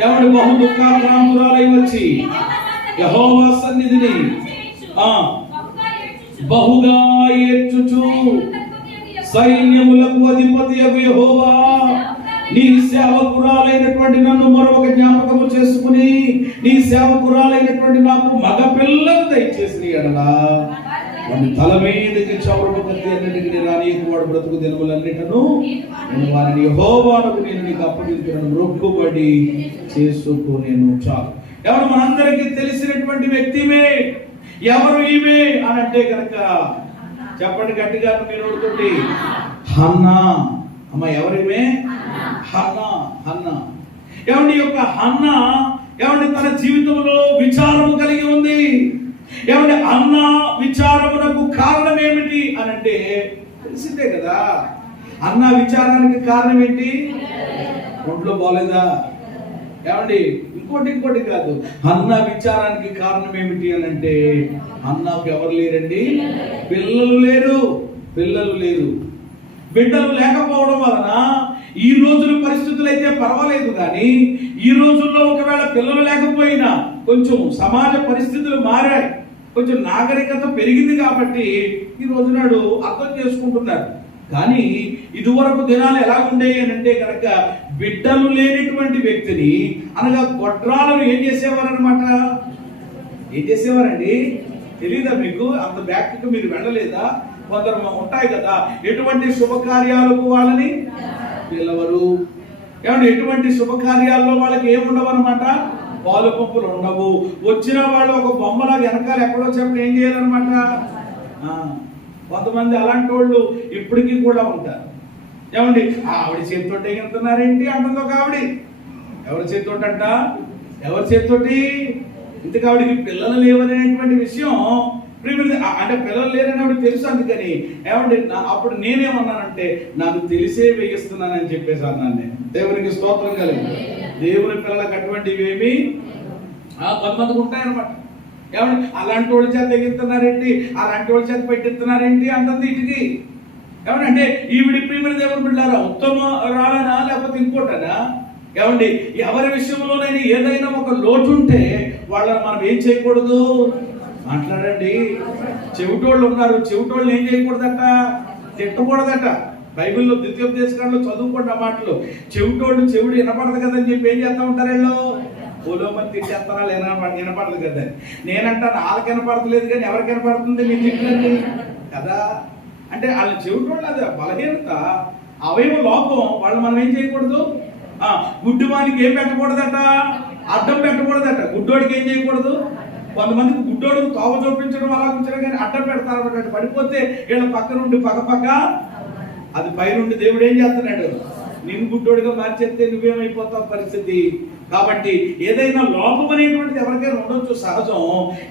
ఎవడు బహు దుఃఖాక్రాంతురాలై వచ్చి యెహోవా సన్నిధిని బహుగా ఏడ్చుచు సైన్యములకు అధిపతియగు యెహోవా నీ సేవకురాలైనటువంటి నన్ను మరొక జ్ఞాపకము చేసుకుని నీ సేవకురాలైనటువంటి నాకు మగ పిల్లలు దయచేసి ఎడలా వాడి తల మీదకి చౌరపు కత్తి అన్నిటికీ రానీయకు, వాడు బ్రతుకు దినములన్నిటను నేను వారిని యెహోవాకు నేను నీకు అప్పగించుకున్నాను మొక్కుబడి చేసుకునేను. చాలు. ఎవరు మనందరికీ తెలిసినటువంటి వ్యక్తిమే. ఎవరు ఈమె అని అంటే కనుక చెప్పండి గట్టిగా మీరు ఓడుతుంటే హన్నా. అమ్మ ఎవరిమే? హన్నా. ఏమండి యొక్క హన్నా ఏమండి తన జీవితంలో విచారము కలిగి ఉంది. ఏమండి అన్నా విచారమునకు కారణం ఏమిటి అని అంటే తెలిసిందే కదా. అన్నా విచారానికి కారణం ఏంటి? ఒంట్లో బాలేదా? ఏమండి ఇంకోటి కాదు. అన్న విచారానికి కారణం ఏమిటి అని అంటే అన్నకు ఎవరు లేరండి? పిల్లలు లేరు. బిడ్డలు లేకపోవడం వలన ఈ రోజుల పరిస్థితులు అయితే పర్వాలేదు, కానీ ఈ రోజుల్లో ఒకవేళ పిల్లలు లేకపోయినా కొంచెం సమాజ పరిస్థితులు మారాయి, కొంచెం నాగరికత పెరిగింది కాబట్టి ఈ రోజునాడు అర్థం చేసుకుంటున్నారు. కానీ ఇదివరకు దినాలు ఎలా ఉండేవి అని అంటే కనుక బిడ్డలు లేనిటువంటి వ్యక్తిని అనగా గొడ్రాలను ఏం చేసేవారండి? తెలీదా మీకు? అంత బ్యాక్కి మీరు వెళ్ళలేదా? కొందరు ఉంటాయి కదా, ఎటువంటి శుభకార్యాలకు వాళ్ళని పిలవరు. ఏమంటే ఎటువంటి శుభకార్యాల్లో వాళ్ళకి ఏముండవు అనమాట, పాలు పంపులు ఉండవు. వచ్చిన వాళ్ళు ఒక బొమ్మలా వెనకాల ఎక్కడో చెప్పిన ఏం చేయాలన్నమాట. కొంతమంది అలాంటి వాళ్ళు ఇప్పటికీ కూడా ఉంటారు. ఏమండి ఆవిడ చేతితోటి ఎగుతున్నారేంటి అంటుందో కావిడి. ఎవరి చేతితోటి ఇంతకు ఆవిడికి పిల్లలు లేవనేటువంటి విషయం అంటే పిల్లలు లేరని ఆవిడ తెలుసు. అందుకని ఏమండి అప్పుడు నేనేమన్నానంటే నాకు తెలిసే వేయిస్తున్నానని చెప్పేసి అన్నాను నేను. దేవునికి స్తోత్రం కలిగి. దేవుని పిల్లలకు అటువంటివి ఏమి కొంతమందికి ఉంటాయన్నమాట. ఏమండి అలాంటి వాళ్ళ చేత ఎగుతున్నారేంటి, అలాంటి వాళ్ళ చేత పెట్టిస్తున్నారేంటి అంటుంది ఇటుకి. ఏమండి అంటే ఈవిడి ప్రియమైన దేవుని బిడ్డలారా, ఉత్తమ రాలనా లేకపోతే ఇంకోటనా? ఏమండి ఎవరి విషయంలోనైనా ఏదైనా ఒక లోటు ఉంటే వాళ్ళని మనం ఏం చేయకూడదు? మాట్లాడండి. చెవిటోళ్ళు ఉన్నారు, చెవిటోళ్ళని ఏం చేయకూడదట? తిట్టకూడదట. బైబిల్లో ద్వితీయోపదేశకాండలో చదువుకోండి ఆ మాటలు. చెవిడు వినపడదు కదా అని చెప్పి ఏం చేస్తా ఉంటారు వీళ్ళు? ఓలోమని తిట్టేస్తారా వినపడదు కదా. నేనంటా వాళ్ళకి వినపడతలేదు కానీ ఎవరికి వినపడుతుంది? మీ తిట్టండి కదా. అంటే వాళ్ళ చెవిటోళ్ళు అది బలహీనత, అవయవ లోపం. వాళ్ళు మనం ఏం చేయకూడదు? గుడ్డివానికి ఏం పెట్టకూడదట? అడ్డం పెట్టకూడదట. గుడ్డోడికి ఏం చేయకూడదు? కొంతమందికి గుడ్డోడు తోవ చూపించడం అలా ఉంచడం కానీ అడ్డం పెడతారు అన్నమాట. పడిపోతే వీళ్ళ పక్క నుండి పక్క అది పై నుండి దేవుడు ఏం చేస్తున్నాడు? నిన్ను గుడ్డోడిగా మార్చేస్తే నువ్వేమైపోతావు పరిస్థితి. కాబట్టి ఏదైనా లోపం అనేటువంటిది ఎవరికైనా ఉండొచ్చు, సహజం.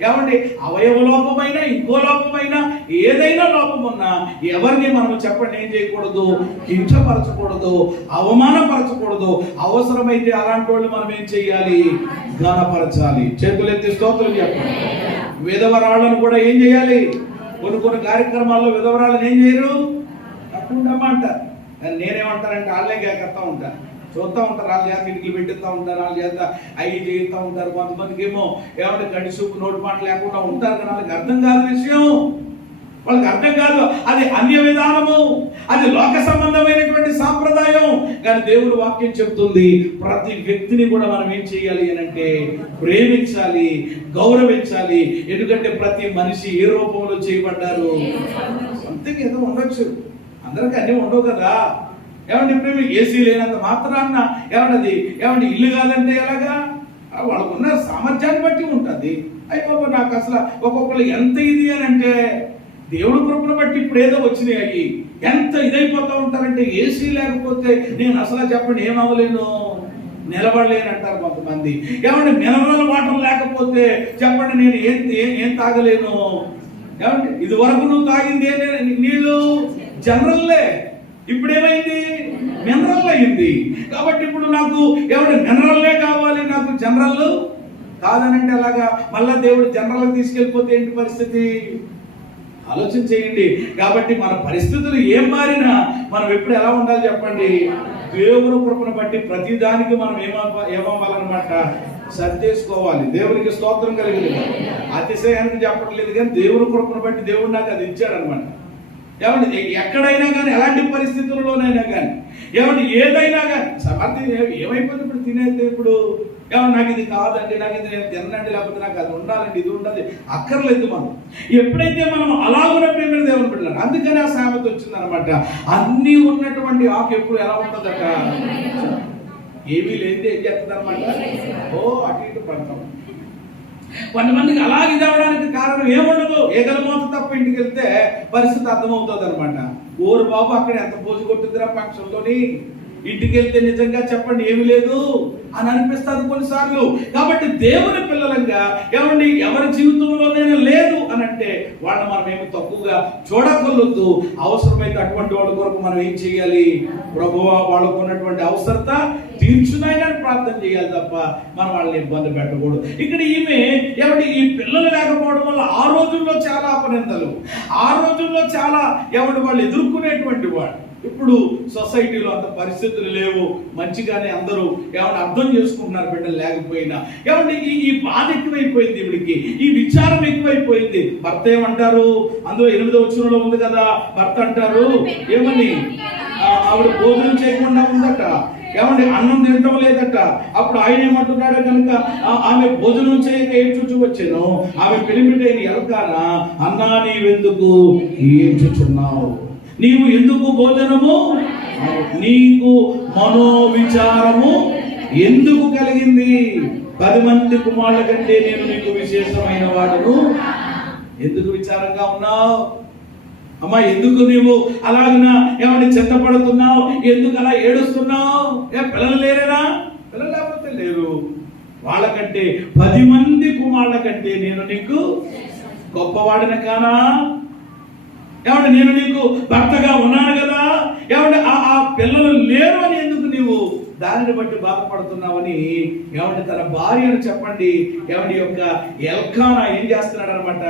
ఏమండి, అవయవ లోపమైనా ఇంకో లోపమైనా ఏదైనా లోపం ఉన్నా ఎవరిని మనం చెప్పండి ఏం చేయకూడదు, కించపరచకూడదు, అవమానపరచకూడదు. అవసరమైతే అలాంటి వాళ్ళు మనం ఏం చెయ్యాలి, ఘనపరచాలి. చేతులెత్తి స్తోత్రం చెప్పండి. విధవరాళ్ళను కూడా ఏం చేయాలి, కొన్ని కార్యక్రమాల్లో విధవరాళ్ళని ఏం చేయరు, తప్పకుండా అంటారు. నేనేమంటారంటే వాళ్ళే కేకత్తా ఉంటారు, చూస్తూ ఉంటారు, వాళ్ళ చేత ఇంటికి పెట్టిస్తూ ఉంటారు, వాళ్ళ చేత అవి చేస్తూ ఉంటారు. కొంతమందికి ఏమో ఏమంటే కడిసూపు నోటి మాట లేకుండా ఉంటారు, కానీ వాళ్ళకి అర్థం కాదు విషయం, వాళ్ళకి అర్థం కాదు. అది అన్య విధానము, అది లోక సంబంధమైనటువంటి సాంప్రదాయం. కానీ దేవుడు వాక్యం చెప్తుంది ప్రతి వ్యక్తిని కూడా మనం ఏం చేయాలి అని అంటే ప్రేమించాలి, గౌరవించాలి. ఎందుకంటే ప్రతి మనిషి ఏ రూపంలో చేయబడ్డారు. అంతేగా ఏదో ఉండొచ్చు, అందరికీ అన్నీ ఉండవు కదా. ఏమంటే ఇప్పుడు ఏసీ లేనంత మాత్రాన్న ఏమన్నది, ఏమంటే ఇల్లు కాదంటే ఎలాగా, వాళ్ళకున్న సామర్థ్యాన్ని బట్టి ఉంటుంది. అయిపోయి నాకు అసలు ఒక్కొక్కరు ఎంత ఇది అని అంటే దేవుడు కృపను బట్టి ఇప్పుడు ఏదో వచ్చినాయి, అవి ఎంత ఇదైపోతూ ఉంటారంటే ఏసీ లేకపోతే నేను అసలు చెప్పండి ఏమవ్వలేను, నిలబడలేను అంటారు కొంతమంది. ఏమంటే మినరల్ వాటర్ లేకపోతే చెప్పండి నేను ఏం తాగలేను. ఏమంటే ఇది వరకు నువ్వు తాగింది నీళ్ళు జనరల్లే, ఇప్పుడు ఏమైంది, మినరల్ అయింది. కాబట్టి ఇప్పుడు నాకు ఏమంటే మినరల్లే కావాలి, నాకు జనరల్ కాదనంటే అలాగా మళ్ళా దేవుడు జనరల్ తీసుకెళ్ళిపోతే ఏంటి పరిస్థితి, ఆలోచన చేయండి. కాబట్టి మన పరిస్థితులు ఏం మారినా మనం ఎప్పుడు ఎలా ఉండాలి చెప్పండి, దేవుని కృపను బట్టి ప్రతి దానికి మనం ఏమవ్వాలన్నమాట, సర్దేసుకోవాలి. దేవునికి స్తోత్రం కలిగింది. అతిశయానికి చెప్పట్లేదు, కానీ దేవుని కృపను బట్టి దేవుడు నాకు అది ఇచ్చాడనమాట. ఏమంటే ఎక్కడైనా కానీ ఎలాంటి పరిస్థితుల్లోనైనా కానీ ఏమంటే ఏదైనా కానీ సమర్థ ఏమైపోతుంది. ఇప్పుడు తినేది ఇప్పుడు ఏమన్నా నాకు ఇది కాదండి, నాకు ఇది నేను తినండి, లేకపోతే నాకు అది ఉండాలండి, ఇది ఉండాలి అక్కర్లేదు. మనం ఎప్పుడైతే మనం అలాగున్న ప్రేమ దేవుని పెట్టారు, అందుకని ఆ సామెత వచ్చింది అనమాట. అన్నీ ఉన్నటువంటి ఆకు ఎప్పుడు ఎలా ఉంటుందట, ఏమీ లేదు ఏం చేస్తుంది అనమాట, అటు ఇటు పడతాం. కొంతమందికి అలాగే తేవడానికి కారణం ఏముండదు, ఏగలమోత తప్ప ఇంటికి వెళ్తే పరిస్థితి అర్థమవుతుంది అనమాట. ఓరు బాబు అక్కడ ఎంత పోజు కొట్టిందిరా ఫంక్షన్లోని, ఇంటికి వెళ్తే నిజంగా చెప్పండి ఏమి లేదు అని అనిపిస్తుంది కొన్నిసార్లు. కాబట్టి దేవుని పిల్లలంగా ఏమండి ఎవరి జీవితంలోనే లేదు అని అంటే వాళ్ళని మనం ఏమి తక్కువగా చూడగలొద్దు. అవసరమైతే అటువంటి వాళ్ళ కొరకు మనం ఏం చేయాలి, ప్రభువా వాళ్ళకు ఉన్నటువంటి అవసరత తీర్చునాయని ప్రార్థన చేయాలి తప్ప మనం వాళ్ళని ఇబ్బంది పెట్టకూడదు. ఇక్కడ ఈమె ఏమంటే ఈ పిల్లలు లేకపోవడం వల్ల ఆ రోజుల్లో చాలా అపనిందలు, ఆ రోజుల్లో చాలా ఏమంటే వాళ్ళు ఎదుర్కొనేటువంటి వాళ్ళు. ఇప్పుడు సొసైటీలో అంత పరిస్థితులు లేవు, మంచిగానే అందరూ ఏమంటే అర్థం చేసుకుంటున్నారు బిడ్డలు లేకపోయినా. ఏమంటే ఈ బాధ ఎక్కువైపోయింది, ఇవిడికి ఈ విచారం ఎక్కువైపోయింది. భర్త ఏమంటారు, అందులో 8వ వచనంలో ఉంది కదా, భర్త అంటారు ఏమని, ఆవిడ భోజనం చేయకుండా ఉందట, ఏమంటే అన్నం తినటం లేదట. అప్పుడు ఆయన ఏమంటున్నాడు కనుక, ఆమె భోజనం చేయక ఏం చూచు వచ్చాను, ఆమె పెరిమిటైన ఎల్కానా, అన్నా నీవెందుకు ఏం చూచున్నావు, నీవు ఎందుకు భోజనము, నీకు మనోవిచారము ఎందుకు కలిగింది, 10 మంది కుమారుల కంటే నేను నీకు విశేషమైన వాడును, ఎందుకు విచారంగా ఉన్నావు అమ్మా, ఎందుకు నీవు అలాగనా ఏమంటే చెత్తపడుతున్నావు, ఎందుకు అలా ఏడుస్తున్నావు, పిల్లలు లేరేనా, పిల్లలు లేకపోతే లేరు, వాళ్ళకంటే 10 మంది కుమారుల కంటే నేను నీకు గొప్పవాడిన కానా, ఏమంటే నేను నీకు భర్తగా ఉన్నాను కదా, ఏమంటే ఆ పిల్లలు లేరు అని ఎందుకు నీవు దానిని బట్టి బాధపడుతున్నావని ఏమంటే తన భార్యను చెప్పండి ఏమంటే యొక్క ఎల్కానా ఏం చేస్తున్నాడు అనమాట,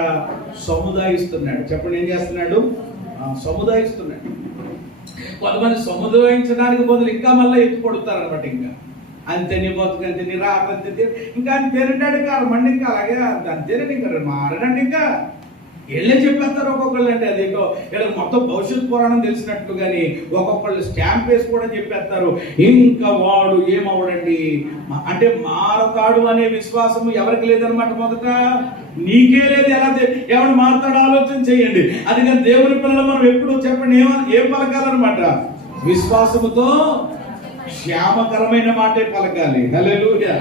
సముదాయిస్తున్నాడు. చెప్పండి ఏం చేస్తున్నాడు, సముదాయిస్తున్నాడు. కొంతమంది సముదాయించడానికి బదులు ఇంకా మళ్ళీ ఎత్తుపడుతారు అనమాట. ఇంకా అంతే నీ బతుకు, అంతే నీ రాకంతే, ఇంకా అంతేనంటాడు, ఇంకా మండి ఇంకా అలాగే అంతేనండి, ఇంకా మారడండి, ఇంకా వీళ్ళే చెప్పేస్తారు ఒక్కొక్కళ్ళు. అంటే అది వీళ్ళకి మొత్తం భవిష్యత్ పురాణం తెలిసినట్టు కానీ ఒక్కొక్కళ్ళు స్టాంప్ వేసి కూడా చెప్పేస్తారు. ఇంకా వాడు ఏమవడండి అంటే మారతాడు అనే విశ్వాసం ఎవరికి లేదనమాట. మొదట నీకే లేదు, ఎలా ఎవడు మారతాడు ఆలోచన చేయండి. అందుకని దేవుని పిల్లలు మనం ఎప్పుడు చెప్పండి ఏం పలకాలన్నమాట, విశ్వాసముతో క్షేమకరమైన మాటే పలకాలి. హల్లెలూయా.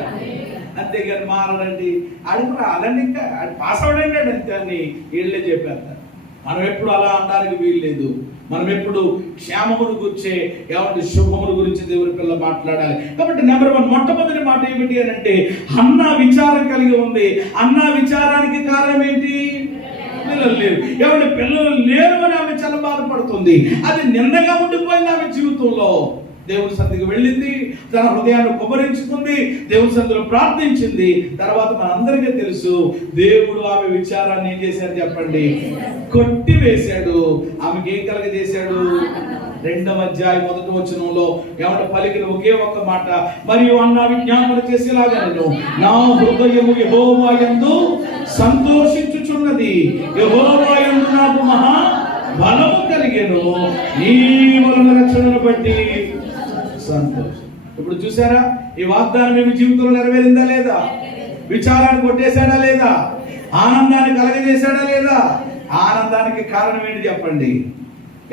అంతేగాని మారడండి, అడిగి రాలండి, ఇంకా పాస్ అవడండి అంతే అని వీళ్ళే చెప్పేస్తారు. మనం ఎప్పుడు అలా అనడానికి వీల్లేదు. మనం ఎప్పుడు క్షేమమును గురించే ఏమంటే శుభముల గురించి దేవుని పిల్ల మాట్లాడాలి. కాబట్టి నెంబర్ 1 మొట్టమొదటి మాట ఏమిటి అని అంటే హన్నా విచారం కలిగి ఉంది. అన్నా విచారానికి కారణం ఏంటి? పిల్లలు లేరు. ఏమంటే పిల్లలు లేరు అని ఆమె చాలా బాధపడుతుంది. అది నిందగా ఉండిపోయింది ఆమె జీవితంలో. దేవుని సన్నిధికి వెళ్ళింది, తన హృదయాన్ని కుమ్మరించుకుంది, దేవుని సన్నిధిలో ప్రార్థించింది. తర్వాత మనందరికీ తెలుసు దేవుడు ఆమె విచారాన్ని ఏం చేశాడు చెప్పండి? కొట్టి వేశాడు. ఆమెకి ఏం కలగజేశాడు? 2వ అధ్యాయం 1వ వచనంలో ఏమంటే పలికిన ఒకే ఒక్క మాట, మరియు అన్నా విజ్ఞాపన చేసేలాగను నా హృదయము యెహోవా యందు సంతోషించుచున్నది, యెహోవా యందు నాకు మహా బలము కలిగెను, నీ వలన రక్షణను బట్టి సంతోషం. ఇప్పుడు చూసారా, ఈ వాగ్దానం ఏమి జీవితంలో నెరవేరిందా లేదా? విచారాన్ని కొట్టేశాడా లేదా? ఆనందాన్ని కలగజేశాడా లేదా? ఆనందానికి కారణం ఏంటి చెప్పండి?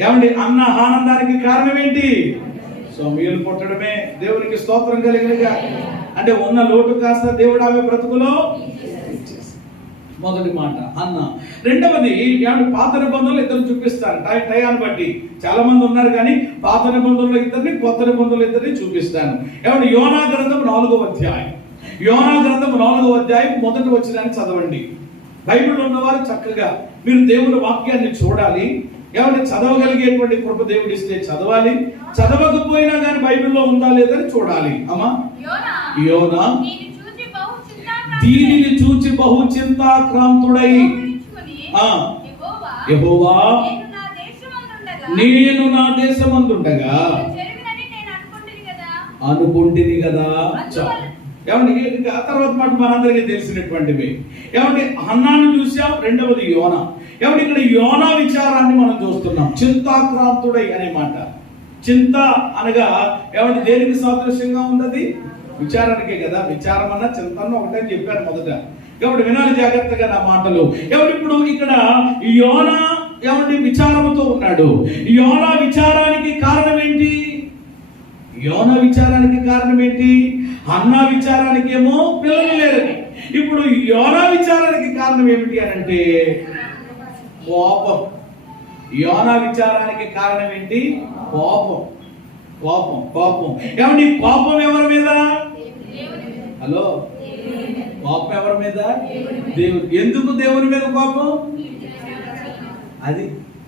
ఏమండి, అన్న ఆనందానికి కారణం ఏంటి? సమూయేలు పుట్టడమే. దేవునికి స్తోత్రం కలిగినగా. అంటే ఉన్న లోటు కాస్త దేవుడు ఆమె బ్రతుకులో మొదటి మాట అన్న. రెండవది ఏమంటే పాత నిబంధనలు ఇద్దరు చూపిస్తారు టయాన్ని బట్టి. చాలా మంది ఉన్నారు కానీ పాత నిబంధనలు ఇద్దరిని, కొత్త నిబంధనలు ఇద్దరిని చూపిస్తాను. ఏమంటే యోనా గ్రంథం 4వ అధ్యాయం. యోనా గ్రంథం 4వ అధ్యాయం మొదటి వచనాన్ని చదవండి. బైబిల్ ఉన్నవారు చక్కగా మీరు దేవుని వాక్యాన్ని చూడాలి. ఏమంటే చదవగలిగేటువంటి కృప దేవుడు ఇస్తే చదవాలి. చదవకపోయినా కానీ బైబిల్లో ఉందా లేదని చూడాలి. అమ్మా, యోనా దీనిని చూచి బహు చింతాక్రాంతుడై యెహోవా నేను నా దేశమందుండగా అనుకుంటిని కదా. ఏమంటే ఆ తర్వాత మాట మనందరికీ తెలిసినటువంటివి. ఏమంటే హన్నాను చూసాం. రెండవది యోనా. ఏమంటే ఇక్కడ యోనా విచారాన్ని మనం చూస్తున్నాం. చింతాక్రాంతుడై అనే మాట. చింత అనగా ఏమంటే దేనికి సాదృశ్యంగా ఉన్నది? విచారానికే కదా. విచారం అన్న చింతన్న ఒకటే చెప్పారు మొదట. కాబట్టి వినాలి జాగ్రత్తగా నా మాటలు. ఎవరు ఇప్పుడు ఇక్కడ యోనా ఏమంటే విచారముతో ఉన్నాడు. యోనా విచారానికి కారణం ఏంటి? యోనా విచారానికి కారణం ఏంటి? అన్నా విచారానికి ఏమో పిల్లలు లేరని. ఇప్పుడు యోనా విచారానికి కారణం ఏమిటి అని అంటే కోపం. యోనా విచారానికి కారణం ఏంటి? కోపం. కోపం కోపం ఏమండి? కోపం ఎవరి మీద? హలో, కోపం ఎవరి మీద? దేవుడు. ఎందుకు దేవుని మీద కోపం? అది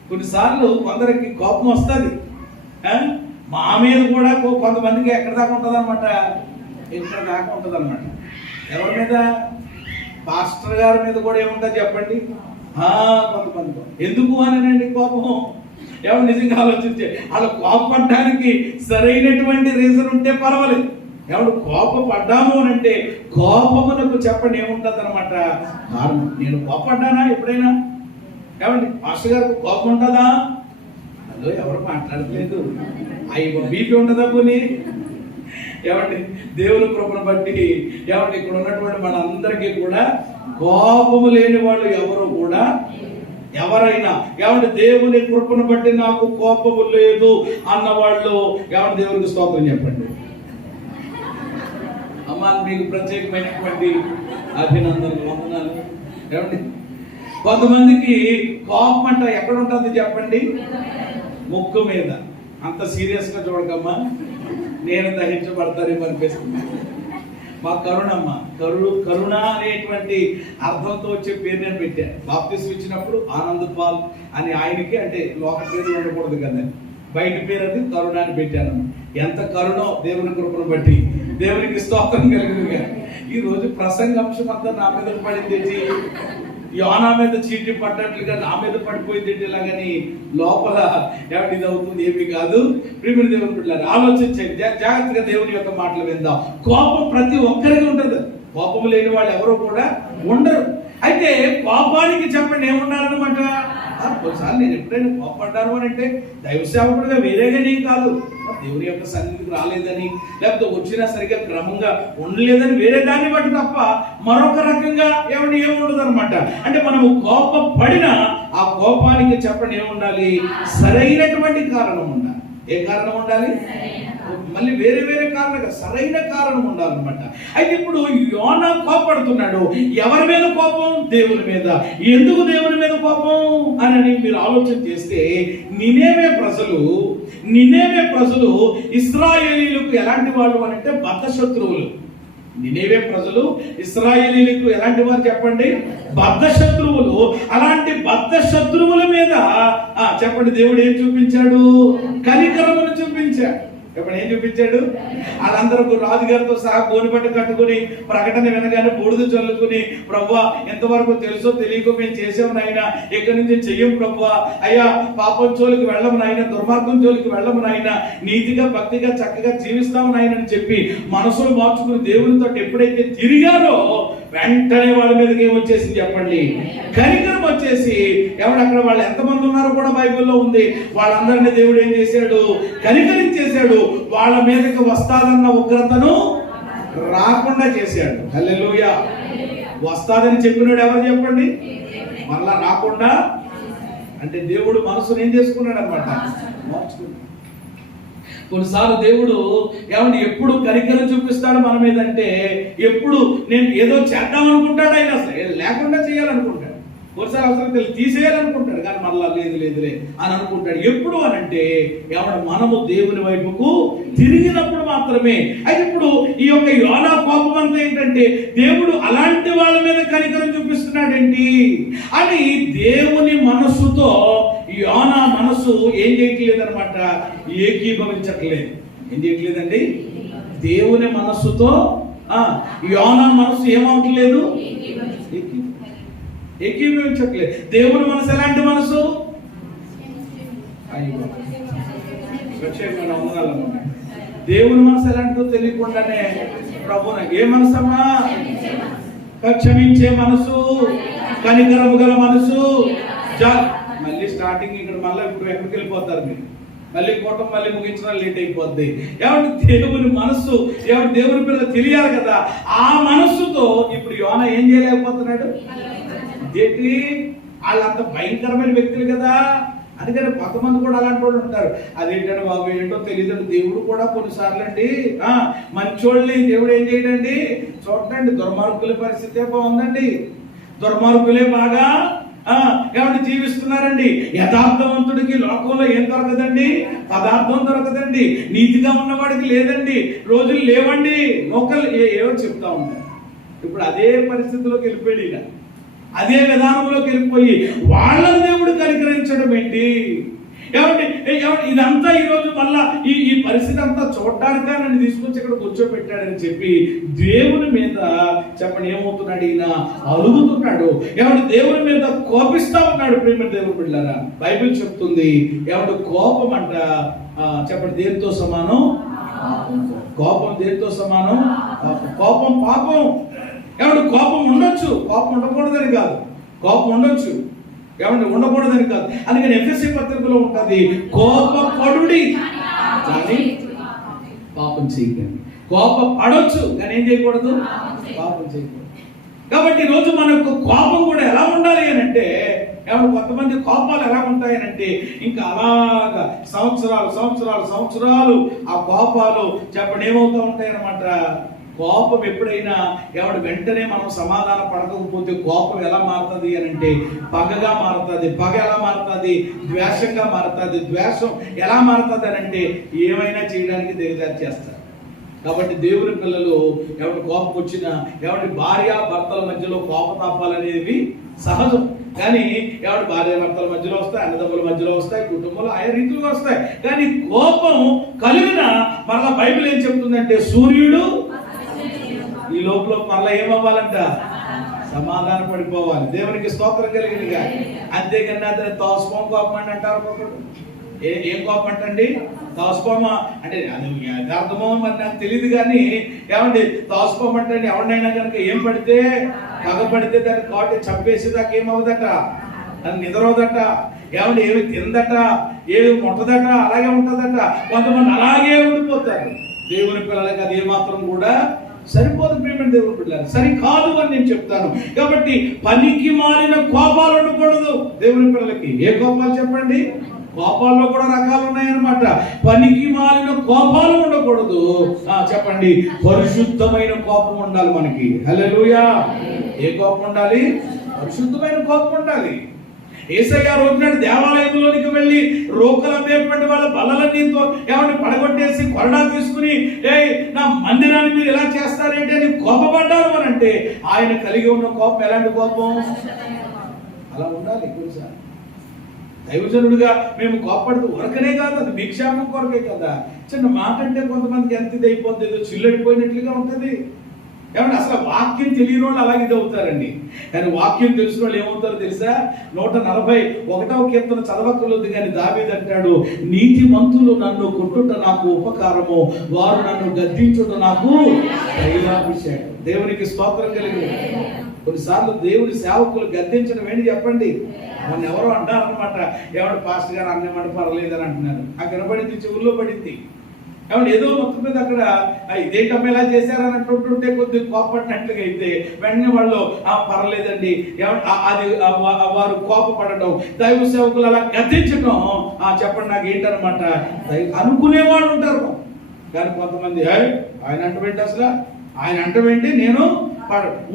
కొన్నిసార్లు కొందరికి కోపం వస్తుంది. మా మీద కూడా కొంతమందికి ఎక్కడ దాకా ఉంటుంది అనమాట, ఇక్కడ దాకా ఉంటుంది అనమాట. ఎవరి మీద? పాస్టర్ గారి మీద కూడా ఏముంటుంది చెప్పండి? కొంతమంది. ఎందుకు అనండి కోపం? ఎవరు నిజంగా ఆలోచించే అలా కోపపడడానికి సరైనటువంటి రీజన్ ఉంటే పర్వాలేదు. ఎవడు కోపపడ్డాము అని అంటే కోపమునకు చెప్పండి ఏముంటుంది అనమాట కారణం. నేను కోపపడ్డానా ఎప్పుడైనా? ఏమండి, పాస్టర్ గారికి కోపం ఉంటుందా? అదో ఎవరు మాట్లాడలేదు. అయ్యో బీపీ ఉంటుందా పోనీ? ఏమండి, దేవుని కృపను బట్టి ఏమండి ఇక్కడ ఉన్నటువంటి మన అందరికీ కూడా కోపము లేని వాళ్ళు ఎవరు కూడా ఎవరైనా ఏమంటే దేవుని కృపను బట్టి నాకు కోపము లేదు అన్నవాళ్ళు ఏమంటే దేవునికి స్తోత్రం చెప్పండి. అమ్మా, మీకు ప్రత్యేకమైనటువంటి అభినందనలు, వందనాలు. ఏమండి, కొంతమందికి కోపం అంట ఎక్కడ ఉంటుంది చెప్పండి? ముక్కు మీద. అంత సీరియస్ గా చూడకమ్మా, నేను దహించబడతారేమో అనిపిస్తుంది. మా కరుణమ్మ, కరుణ అనేటువంటి అర్థంతో వచ్చే పేరు నేను పెట్టాను. బాప్తిసం ఇచ్చినప్పుడు ఆనంద్ పాల్ అని ఆయనకి, అంటే లోక పేరు ఉండకూడదు కదా, బయట పేరు అది కరుణ అని పెట్టాను. ఎంత కరుణో దేవుని కృపను బట్టి. దేవునికి స్తోత్రం కలిగిందిగా. ఈ రోజు ప్రసంగాంశం అంతా నా మీద పడింది. యోనా మీద చీటి పడ్డట్లుగా నా మీద పడిపోయింది ఇలాగని లోపల ఏమిటి ఇది అవుతుంది? ఏమి కాదు. ప్రియమైన దేవుని బిడ్డలారా, ఆలోచించండి జాగ్రత్తగా. దేవుని యొక్క మాటలు విందాం. కోపం ప్రతి ఒక్కరికి ఉంటుంది. కోపం లేని వాళ్ళు ఎవరు కూడా ఉండరు. అయితే కోపానికి చెప్పండి ఏముండాలన్నమాట? కొన్నిసార్లు నేను ఎప్పుడైనా కోపడ్డాను అని అంటే దైవ సేవకుడిగా వేరేగా నేను కాదు, దేవుని యొక్క సన్నిధికి రాలేదని, లేకపోతే వచ్చినా సరిగ్గా క్రమంగా ఉండలేదని వేరే దాన్ని బట్టి తప్ప మరొక రకంగా ఏముండదు అనమాట. అంటే మనము కోపపడినా ఆ కోపానికి చెప్పండి ఏముండాలి? సరైనటువంటి కారణం ఉండాలి. ఏ కారణం ఉండాలి? మళ్ళీ వేరే వేరే కారణం, సరైన కారణం ఉండాలన్నమాట. అయితే ఇప్పుడు యోనా కోపడుతున్నాడు. ఎవరి మీద కోపం? దేవుని మీద. ఎందుకు దేవుని మీద కోపం అని మీరు ఆలోచన చేస్తే, నినేవే ప్రజలు ఇశ్రాయేలీయులకు ఎలాంటి వాళ్ళు అని అంటే బద్ధ శత్రువులు. నినేవే ప్రజలు ఇశ్రాయేలీయులకు ఎలాంటి వారు చెప్పండి? బద్ధ శత్రువులు. అలాంటి బద్ధ శత్రువుల మీద చెప్పండి, దేవుడు ఏం చూపించాడు? కనికరమును చూపించాడు. చెప్పండి, ఏం చూపించాడు? వాళ్ళందరూ రాజుగారితో సహా గోనిపట్టు కట్టుకుని ప్రకటన వినగానే బూడిద చల్లుకుని, ప్రభువా ఎంతవరకు తెలుసో తెలియకో మేము చేసాము నాయన, ఇక్కడి నుంచి చెయ్యం ప్రభువా, అయ్యా పాపం జోలికి వెళ్ళము నాయన, దుర్మార్గం జోలికి వెళ్ళము నాయన, నీతిగా భక్తిగా చక్కగా జీవిస్తాము నాయన అని చెప్పి మనసులు మార్చుకుని దేవునితో ఎప్పుడైతే తిరిగారో వెంటనే వాళ్ళ మీదకి ఏమొచ్చేసింది చెప్పండి? కనికరం వచ్చేసి, అక్కడ వాళ్ళు ఎంతమంది ఉన్నారో కూడా బైబిల్లో ఉంది. వాళ్ళందరినీ దేవుడు ఏం చేశాడు? కనికరించేశాడు. వాళ్ళ మీదకి వస్తాదన్న ఉగ్రతను రాకుండా చేశాడు. హల్లెలూయా. వస్తాదని చెప్పినాడు ఎవరు చెప్పండి? మళ్ళా రాకుండా అంటే దేవుడు మనసును ఏం చేసుకున్నాడు అనమాట? మార్చుకున్నాడు. కొన్నిసార్లు దేవుడు ఎప్పుడు కనికరం చూపిస్తాడు మన మీద అంటే, ఎప్పుడు నేను ఏదో చేద్దాం అనుకుంటాడు ఆయన, అసలు లేకుండా చేయాలనుకుంటాడు. కొన్నిసార్లు అసలు తీసేయాలనుకుంటాడు, కానీ మళ్ళా లేదులే అని అనుకుంటాడు. ఎప్పుడు అని అంటే మనము దేవుని వైపుకు తిరిగినప్పుడు మాత్రమే. అయితే ఇప్పుడు ఈ యొక్క యోనా కోపం అంతా ఏంటంటే, దేవుడు అలాంటి వాళ్ళ మీద కనికరం చూపిస్తున్నాడేంటి అని దేవుని మనస్సుతో యోనా మనసు ఏం చేయట్లేదు అనమాట? ఏకీభవించట్లేదు. ఏం చేయట్లేదండి? దేవుని మనస్సుతో యోనా మనస్సు ఏమవట్లేదు? ఏకీభవించట్లేదు. దేవుని మనసు ఎలాంటి మనసు? దేవుని మనసు ఎలాంటిదో తెలియకుండానే ప్రభువున ఏ మనసమ్మా? క్షమించే మనసు, కనికరము గల మనసు. మళ్ళీ స్టార్టింగ్ ఇక్కడ మళ్ళీ ఇప్పుడు ఎక్కడికి వెళ్ళిపోతారు మీరు? మళ్ళీ కోటం మళ్ళీ ముగించడం లేట్ అయిపోద్ది. దేవుని మనస్సు, దేవుని పిల్లలు తెలియాలి కదా. ఆ మనస్సుతో ఇప్పుడు యోనా ఏం చేయలేకపోతున్నాడు? ఏంటి? వాళ్ళంత భయంకరమైన వ్యక్తులు కదా. అందుకని కొంతమంది కూడా అలాంటి వాళ్ళు ఉంటారు. అదేంటంటే బాబు ఏంటో తెలియదు, దేవుడు కూడా కొన్నిసార్లు అండి మంచోళ్ళని దేవుడు ఏం చేయడండి? చూడండి, దుర్మార్గుల పరిస్థితే బాగుందండి. దుర్మార్గులే బాగా జీవిస్తున్నారండి. యథార్థవంతుడికి లోకంలో ఏం దొరకదండి? పదార్థం దొరకదండి. నీతిగా ఉన్నవాడికి లేదండి, రోజులు లేవండి, నౌకలు ఏవో చెప్తా ఉంటారు. ఇప్పుడు అదే పరిస్థితిలోకి వెళ్ళిపోయాడు. ఇక అదే విధానంలోకి వెళ్ళిపోయి వాళ్ళని దేవుడు కనికరించడం ఏంటి? ఇదంతా ఈరోజు మళ్ళా ఈ పరిస్థితి అంతా చూడటానిక నన్ను తీసుకొచ్చి ఇక్కడ కూర్చోబెట్టాడని చెప్పి దేవుని మీద చెప్పండి ఏమవుతున్నాడు? ఈయన అలుగుతున్నాడు. దేవుని మీద కోపిస్తా ఉన్నాడు. ప్రేమ దేవుని బిడ్డలారా, బైబిల్ చెప్తుంది కోపం అంట చెప్పండి దేనితో సమానం? కోపం దేనితో సమానం? కోపం పాపం. కోపం ఉండొచ్చు, కోపం ఉండకూడదని కాదు. కోపం ఉండొచ్చు, ఉండకూడదని కాదు. అందుకని ఎఫెసీ పత్రికలో ఉంటుంది, కోపపడుడి కానీ పాపం చేయకండి. కోపపడొచ్చు కానీ ఏం చేయకూడదు? పాపం చేయకూడదు. కాబట్టి ఈరోజు మనకు కోపం కూడా ఎలా ఉండాలి అని అంటే, కొంతమంది కోపాలు ఎలా ఉంటాయనంటే ఇంకా అలాగా సంవత్సరాలు ఆ కోపాలు చెప్పండి ఏమవుతూ ఉంటాయి అన్నమాట. కోపం ఎప్పుడైనా వెంటనే మనం సమాధాన పడకపోతే కోపం ఎలా మారుతుంది అని అంటే పగగా మారుతుంది. పగ ఎలా మారుతుంది? ద్వేషంగా మారుతుంది. ద్వేషం ఎలా మారుతుంది అని అంటే ఏమైనా చేయడానికి దిగజారి చేస్తారు. కాబట్టి దేవుని పిల్లలు కోపం వచ్చినా భార్య భర్తల మధ్యలో కోపతాపాలు అనేవి సహజం. కానీ భార్య భర్తల మధ్యలో వస్తాయి, అన్నదమ్ముల మధ్యలో వస్తాయి, కుటుంబంలో ఆయా రీతిలో వస్తాయి. కానీ కోపం కలిగిన మరలా బైబిల్ ఏం చెప్తుందంటే సూర్యుడు ఈ లోపల మరలా ఏమవ్వాలంట? సమాధాన పడిపోవాలి. దేవునికి స్తోత్రం కలిగినగా. అంతేకన్నా అతను తోసుకోం కోపం అని అంటారు ఒకడు. ఏం కోపం అంటండి? తోసుకోమ అంటే అది యథార్థమో మరి నాకు తెలియదు. కానీ తోసుకోమంటండి ఎవరినైనా కనుక ఏం పడితే పగపడితే దాన్ని కాటి చంపేసేదాకా ఏమవుదట? దాన్ని నిద్రవుదట, ఏమి తిందట, ఏమి ముట్టదట, అలాగే ఉంటుందట. కొంతమంది అలాగే ఉండిపోతారు. దేవుని పిల్లలకి అది ఏమాత్రం కూడా సరిపోదు. ప్రేమ దేవుని పిల్లలు సరికాదు అని నేను చెప్తాను. కాబట్టి పనికి మారిన కోపాలు ఉండకూడదు దేవుని పిల్లలకి. ఏ కోపాలు చెప్పండి? కోపాల్లో కూడా రకాలు ఉన్నాయన్నమాట. పనికి మాలిన కోపాలు ఉండకూడదు. చెప్పండి, పరిశుద్ధమైన కోపం ఉండాలి మనకి. హల్లెలూయా. ఏ కోపం ఉండాలి? పరిశుద్ధమైన కోపం ఉండాలి. యేసయ్య రోజునాడు దేవాలయంలోనికి వెళ్ళి రోకలు అమ్మేటువంటి వాళ్ళ బల్లలన్నీతో ఏమన్నా పడగొట్టేసి కొరడా తీసుకుని నా మందిరాన్ని మీరు ఎలా చేస్తారేంటి అని కోపపడ్డారు అని అంటే ఆయన కలిగి ఉన్న కోపం ఎలాంటి కోపం? అలా ఉండాలి. కొన్నిసార్లు దైవజనుడుగా మేము కోపడుతూ ఉరకనే కాదు, అది భిక్షాపం కొరకే కదా. చిన్న మాట అంటే కొంతమందికి ఎంత ఇది అయిపోతుంది, ఏదో చిల్లడిపోయినట్లుగా ఉంటుంది. ఏమంటే అసలు వాక్యం తెలియని వాళ్ళు అలాగే ఇది అవుతారండి. కానీ వాక్యం తెలిసిన వాళ్ళు ఏమవుతారో తెలుసా? 141వ కీర్తన చదవక్కర్లేదు కానీ దావీదు అంటాడు, నీతిమంతులు నన్ను కొట్టుట నాకు ఉపకారము, వారు నన్ను గద్దించుట నాకు దైవాభిషేకం. దేవునికి స్తోత్రం కలిగి. కొన్నిసార్లు దేవుడి సేవకులు గద్దించడం ఏంటి చెప్పండి? మొన్న ఎవరో అంటారనమాట, ఏమంటే పాస్టర్ గారు అన్నేమాట పర్లేదని అంటున్నారు. ఆ వినపడింది, చెవుల్లో పడింది. ఏమంటే ఏదో మొత్తం మీద అక్కడ ఇదేంటమ్మ ఎలా చేశారన్నట్టుంటే కొద్దిగా కోపడినట్లుగా అయితే వెంటనే వాళ్ళు పర్లేదండి అది వారు కోపపడటం, దైవ సేవకులు అలా గద్దించడం చెప్పండి నాకు ఏంటనమాట అనుకునే వాళ్ళు ఉంటారు. కానీ కొంతమంది ఆయన అంటవేంటి, అసలు ఆయన అంటవేంటి, నేను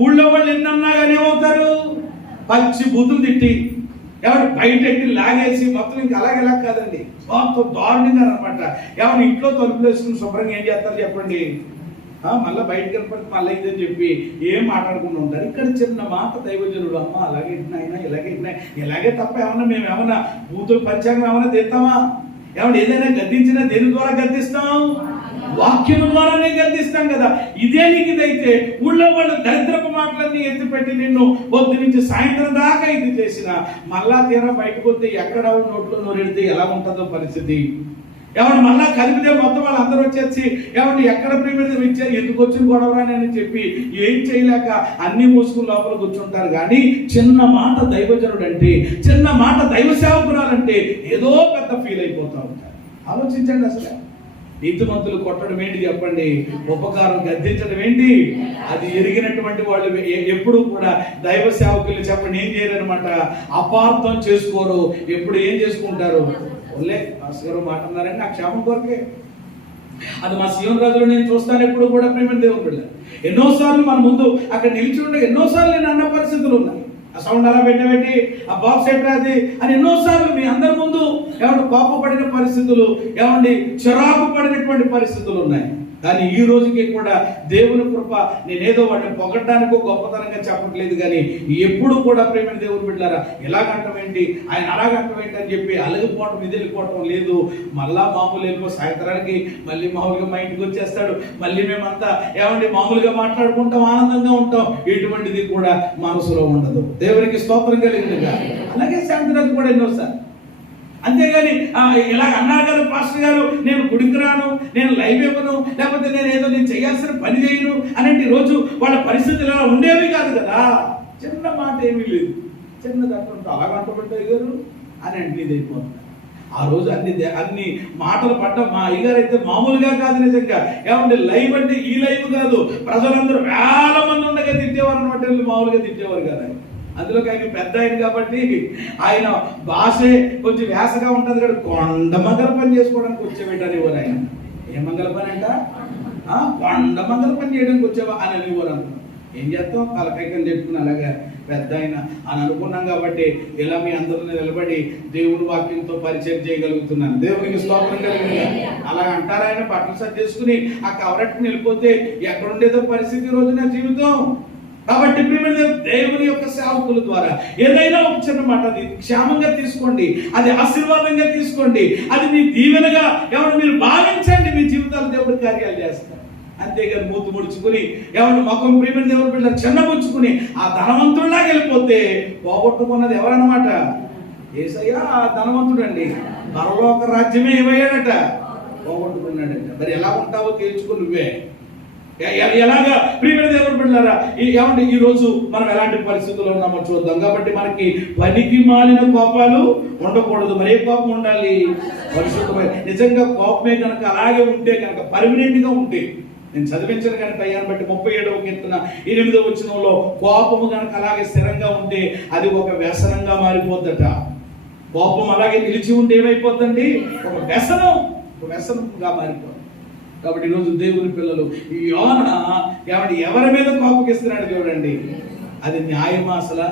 ఊళ్ళో వాళ్ళు ఎన్నన్నా కానీ ఏమవుతారు? పచ్చి బూతులు తిట్టి ఎవరు బయట ఎట్టి లాగేసి మొత్తం ఇంకా అలాగేలా కాదండి, మొత్తం దారుణంగా అనమాట. ఎవరు ఇంట్లో తలుపులు వేసుకుని శుభ్రంగా ఏం చేస్తారు చెప్పండి? మళ్ళీ బయటకు వెళ్ళిపోతే మళ్ళీ ఇదని చెప్పి ఏం మాట్లాడుకుంటూ ఉంటారు. ఇక్కడ చిన్న మాట దైవజనుడు, అమ్మ అలాగే ఇట్టినాయినా ఇలాగే ఇలాగే తప్ప ఏమన్నా మేము ఏమన్నా బూతులు పంచాంగం ఏమన్నా తెస్తామా? ఏమన్నా ఏదైనా గద్దించినా దేని ద్వారా గద్దిస్తాం? వాక్యం ద్వారానే గద్దిస్తాం కదా. ఇదే నీకు ఇదైతే ఊళ్ళో వాళ్ళు దరిద్రపు మాటలన్నీ ఎత్తిపెట్టి నిన్ను పొద్దు నుంచి సాయంత్రం దాకా ఇది చేసిన మళ్ళా తీరా బయటకు వస్తే ఎక్కడ నోట్లో నోరెడితే ఎలా ఉంటుందో పరిస్థితి. ఏమన్నా మళ్ళా కలిపితే మొత్తం వాళ్ళు అందరూ వచ్చేసి ఏమన్నా ఎక్కడ ప్రేమ ఇచ్చారు, ఎందుకు వచ్చిన గొడవరాని అని చెప్పి ఏం చేయలేక అన్ని మూసుకుని లోపల కూర్చుంటారు. కానీ చిన్న మాట దైవజనుడు అంటే, చిన్న మాట దైవ సేవకురాలంటే ఏదో పెద్ద ఫీల్ అయిపోతూ ఉంటారు. ఆలోచించండి, అసలు నీతిమంతులు కొట్టడం ఏంటి చెప్పండి? ఉపకారం గద్దించడం ఏంటి? అది ఎరిగినటువంటి వాళ్ళు ఎప్పుడు కూడా దైవ సేవకులు చెప్పండి ఏం చేయరనమాట, అపార్థం చేసుకోరు. ఎప్పుడు ఏం చేసుకుంటారు? ఒళ్ళే భాస్కర్ మాట అన్నారండి, నా క్షేమం కొరకే. అది మా సీఎం రాజులో నేను చూస్తాను ఎప్పుడు కూడా. ప్రేమ దేవుని బిడ్డ, ఎన్నోసార్లు మన ముందు అక్కడ నిలిచి ఉండే ఎన్నోసార్లు నేను అన్న పరిస్థితులు ఉన్నాయి. ఆ సౌండ్ అలా పెట్టబెట్టి ఆ బాక్స్ ఎట్రాది అని ఎన్నోసార్లు మీ అందరి ముందు ఏమంటే కోపపడిన పరిస్థితులు, ఏమండి చిరాకు పడినటువంటి పరిస్థితులు ఉన్నాయి. కానీ ఈ రోజుకి కూడా దేవుని కృప, నేనేదో వాడిని పొగడ్డానికో గొప్పతనంగా చెప్పట్లేదు, కానీ ఎప్పుడు కూడా ప్రేమ దేవుని బిడ్డలారా ఎలాగంటం ఏంటి, ఆయన అలాగంటం ఏంటి అని చెప్పి అలగిపోవటం ఇది వెళ్ళిపోవటం లేదు. మళ్ళా మామూలు వెళ్ళిపో సాయంత్రానికి మళ్ళీ మామూలుగా మా ఇంటికి వచ్చేస్తాడు. మళ్ళీ మేమంతా ఏమండి మామూలుగా మాట్లాడుకుంటాం, ఆనందంగా ఉంటాం. ఎటువంటిది కూడా మనసులో ఉండదు. దేవునికి స్తోత్రం కలిగిందిగా. అలాగే సాయంత్రానికి కూడా ఎన్నోసార్లు. అంతేగాని ఇలాగ అన్నారు కదా పాస్టర్ గారు, నేను గుడికి రాను, నేను లైవ్ ఇవ్వను, లేకపోతే నేను చేయాల్సిన పని చేయను అనేది రోజు వాళ్ళ పరిస్థితులు ఇలా ఉండేవి కాదు కదా. చిన్న మాట ఏమీ లేదు, చిన్న తక్కువ అలాగంటుంటాయి గారు అని అంటే ఇది అయిపోతుంది. ఆ రోజు అన్ని మాటలు పడ్డం మా అయ్యగారు అయితే మామూలుగా కాదు. నిజంగా ఏమంటే లైవ్ అంటే ఈ లైవ్ కాదు, ప్రజలందరూ వేల మంది ఉండగా తిట్టేవారు అనమాట. మామూలుగా తిట్టేవారు కదా. అందులోకి ఆయన పెద్ద ఆయన కాబట్టి ఆయన భాషే కొంచెం వేసగా ఉంటుంది కదా. కొండ మంగళ పని చేసుకోవడానికి వచ్చేవేటని ఇవ్వరు ఆయన. ఏ మంగళ పని అంట? కొండ మంగళ పని చేయడానికి వచ్చేవా అని ఇవ్వరు అనుకున్నాం. ఏం చేస్తాం, తలకైకని చెప్పుకుని అలాగా పెద్ద ఆయన అని అనుకున్నాం కాబట్టి ఇలా మీ అందరూ నిలబడి దేవుని వాక్యంతో పరిచయం చేయగలుగుతున్నాను. దేవునికి స్తోత్రం కలిగింది. అలా అంటారు. ఆయన బట్టలు సర్దేసుకుని ఆ కవరట్టుని వెళ్ళిపోతే ఎక్కడుండేదో పరిస్థితి రోజు నా జీవితం. కాబట్టి దేవుని యొక్క సేవకుల ద్వారా ఏదైనా ఒక చిన్న మాట అది క్షేమంగా తీసుకోండి, అది ఆశీర్వాదంగా తీసుకోండి, అది మీ దీవెనగా ఎవరు మీరు భావించండి. మీ జీవితాలు దేవుడు కార్యాలు చేస్తారు. అంతేగాని మూతు ముడుచుకుని ఎవరు ముఖం ప్రేమ దేవుడు పిల్లలు చిన్నపుచ్చుకుని ఆ ధనవంతుడిలాగా వెళ్ళిపోతే పోగొట్టుకున్నది ఎవరన్నమాట? యేసయ్య ఆ ధనవంతుడు అండి. పరలోక రాజ్యమే ఇవ్వయాడట, పోగొట్టుకున్నాడట. మరి ఎలా ఉంటావో తేల్చుకుని నువ్వే. ఎలాగా ప్రియమైన దేవుని బిడ్డలారా, ఏమంటే ఈ రోజు మనం ఎలాంటి పరిస్థితుల్లో ఉన్నామో చూద్దాం. కాబట్టి మనకి పనికి మాలిన కోపాలు ఉండకూడదు. మరే కోపం ఉండాలి? పరిశుద్ధమైన. నిజంగా కోపమే కనుక అలాగే ఉంటే కనుక పర్మనెంట్ గా ఉంటే, నేను చదివించిన కనుక అయ్యాన్ని బట్టి 37వ కీర్తన 8వ వచనంలో కోపము కనుక అలాగే స్థిరంగా ఉంటే అది ఒక వ్యసనంగా మారిపోద్దట. కోపం అలాగే నిలిచి ఉంటే ఏమైపోద్దండి? ఒక వ్యసనంగా మారిపోతుంది. కాబట్టి ఈరోజు దేవుని పిల్లలు, ఈ యోనా ఎవరి మీద కోపగిస్తున్నాడు చూడండి. అది న్యాయమా అసలు?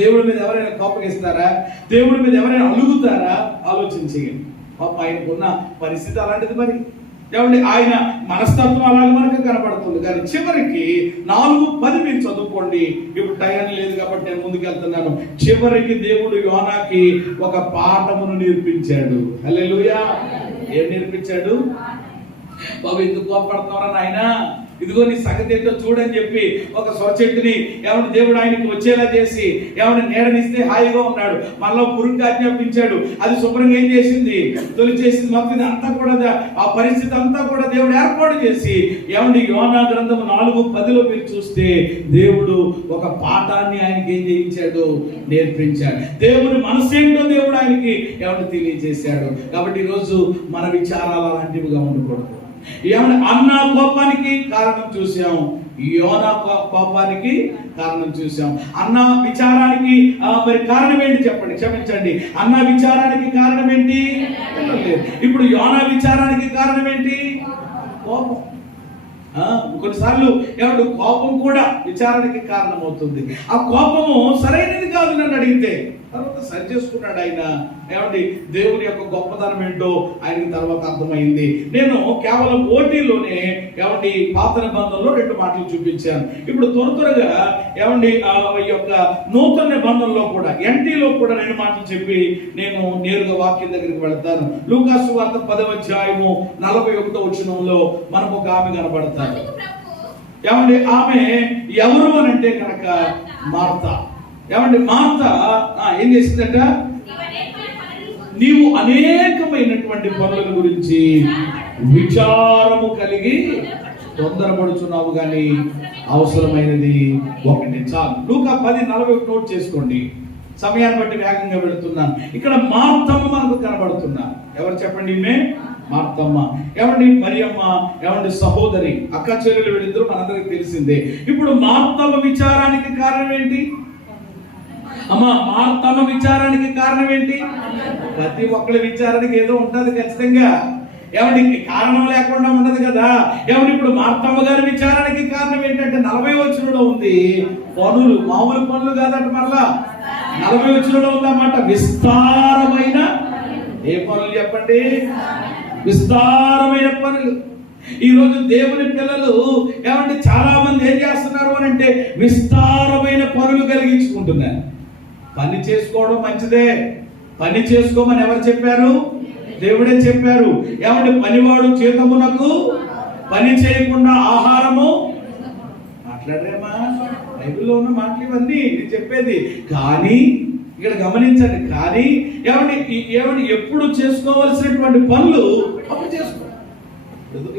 దేవుడి మీద ఎవరైనా కోపగిస్తారా? దేవుడి మీద ఎవరైనా అలుగుతారా? ఆలోచించేయండి. పాపం ఆయనకున్న పరిస్థితి అలాంటిది. మరి ఆయన మనస్తత్వం అలాగే మనకు కనబడుతుంది. కానీ చివరికి 4:10 మీరు చదువుకోండి. ఇప్పుడు టైం లేదు కాబట్టి నేను ముందుకు వెళ్తున్నాను. చివరికి దేవుడు యోనాకి ఒక పాఠమును నేర్పించాడు. హల్లెలూయా! ఏం నేర్పించాడు? బాబు ఎందుకు కోపడుతున్నారా నాయనా? ఇదిగో నీ సంగతి ఏంటో చూడని చెప్పి ఒక సొరచెట్టుని దేవుడు ఆయనకి వచ్చేలా చేసి నీడనిస్తే హాయిగా ఉన్నాడు. మళ్ళా పురుగు ఆజ్ఞాపించాడు. అది శుభ్రంగా ఏం చేసింది? తొలిచేసింది. మొత్తం అంతా కూడా ఆ పరిస్థితి అంతా కూడా దేవుడు ఏర్పాటు చేసి యోనా గ్రంథం 4:10 మీరు చూస్తే దేవుడు ఒక పాఠాన్ని ఆయనకి ఏం చేయించాడు? నేర్పించాడు. దేవుని మనసు ఏంటో దేవుడు ఆయనకి తెలియజేశాడు. కాబట్టి ఈరోజు మన విచారాలు అలాంటివిగా ఉండకూడదు. అన్న కోపానికి కారణం చూసాం, యోనా కోపానికి కారణం చూసాం. అన్న విచారానికి మరి కారణం ఏంటి చెప్పండి? క్షమించండి, అన్న విచారానికి కారణం ఏంటి? ఇప్పుడు యోనా విచారానికి కారణం ఏంటి? కోపం. కొన్నిసార్లు కోపం కూడా విచారానికి కారణమవుతుంది. ఆ కోపము సరైనది కాదు నన్ను అడిగితే. తర్వాత సరి చేసుకున్నాడు ఆయన. దేవుని యొక్క గొప్పతనం ఏంటో ఆయనకి తర్వాత అర్థమైంది. నేను కేవలం ఓటీలోనే పాత నిబంధనలో 2 మాటలు చూపించాను. ఇప్పుడు త్వరగా ఈ యొక్క నూతన నిబంధనలో కూడా ఎన్టీలో కూడా 2 మాటలు చెప్పి నేను నేరుగా వాక్యం దగ్గరికి వెళ్తాను. లూకా సువార్త 10వ అధ్యాయము 41వ వచనంలో మనకు ఒక ఆమె కనబడతారు. ఆమె ఎవరు అని అంటే కనుక మార్తా. మార్తా ఏం చేసిందట? నీవు అనేకమైనటువంటి పనుల గురించి విచారము కలిగి తొందరపడుచున్నావు, కానీ అవసరమైనది ఒకటి చాలు. లూకా 10:41 నోట్ చేసుకోండి. సమయాన్ని బట్టి వేగంగా వెళుతున్నాను. ఇక్కడ మార్తమ్మ మనకు కనబడుతున్నారు. ఎవరు చెప్పండి? ఈమె మార్తమ్మ. మరియమ్మ సహోదరి, అక్క చెల్లెలు వీళ్ళిద్దరూ మనందరికి తెలిసిందే. ఇప్పుడు మార్తమ్మ విచారానికి కారణం ఏంటి? మార్తమ్మ విచారానికి కారణం ఏంటి? ప్రతి ఒక్కరి విచారానికి ఏదో ఉంటది ఖచ్చితంగా. కారణం లేకుండా ఉండదు కదా. ఇప్పుడు మార్తమ్మ గారి విచారానికి కారణం ఏంటంటే 40వ వచనంలో ఉంది. పనులు, మామూలు పనులు కాదంట, మరలా 40వ వచనంలో ఉందన్నమాట. విస్తారమైన ఏ పనులు చెప్పండి? విస్తారమైన పనులు. ఈరోజు దేవుని పిల్లలు చాలా మంది ఏం చేస్తున్నారు అని అంటే విస్తారమైన పనులు కలిగించుకుంటున్నారు. పని చేసుకోవడం మంచిదే, పని చేసుకోమని ఎవరు చెప్పారు? దేవుడే చెప్పారు. పనివాడు చేతమునకు పని చేయకుండా ఆహారము. మాట్లాడరేమా? బైబిల్లో ఉన్న మాటలు ఇవన్నీ నేను చెప్పేది. కానీ ఇక్కడ గమనించండి, కానీ ఎప్పుడు చేసుకోవాల్సినటువంటి పనులు అప్పుడు చేసుకో.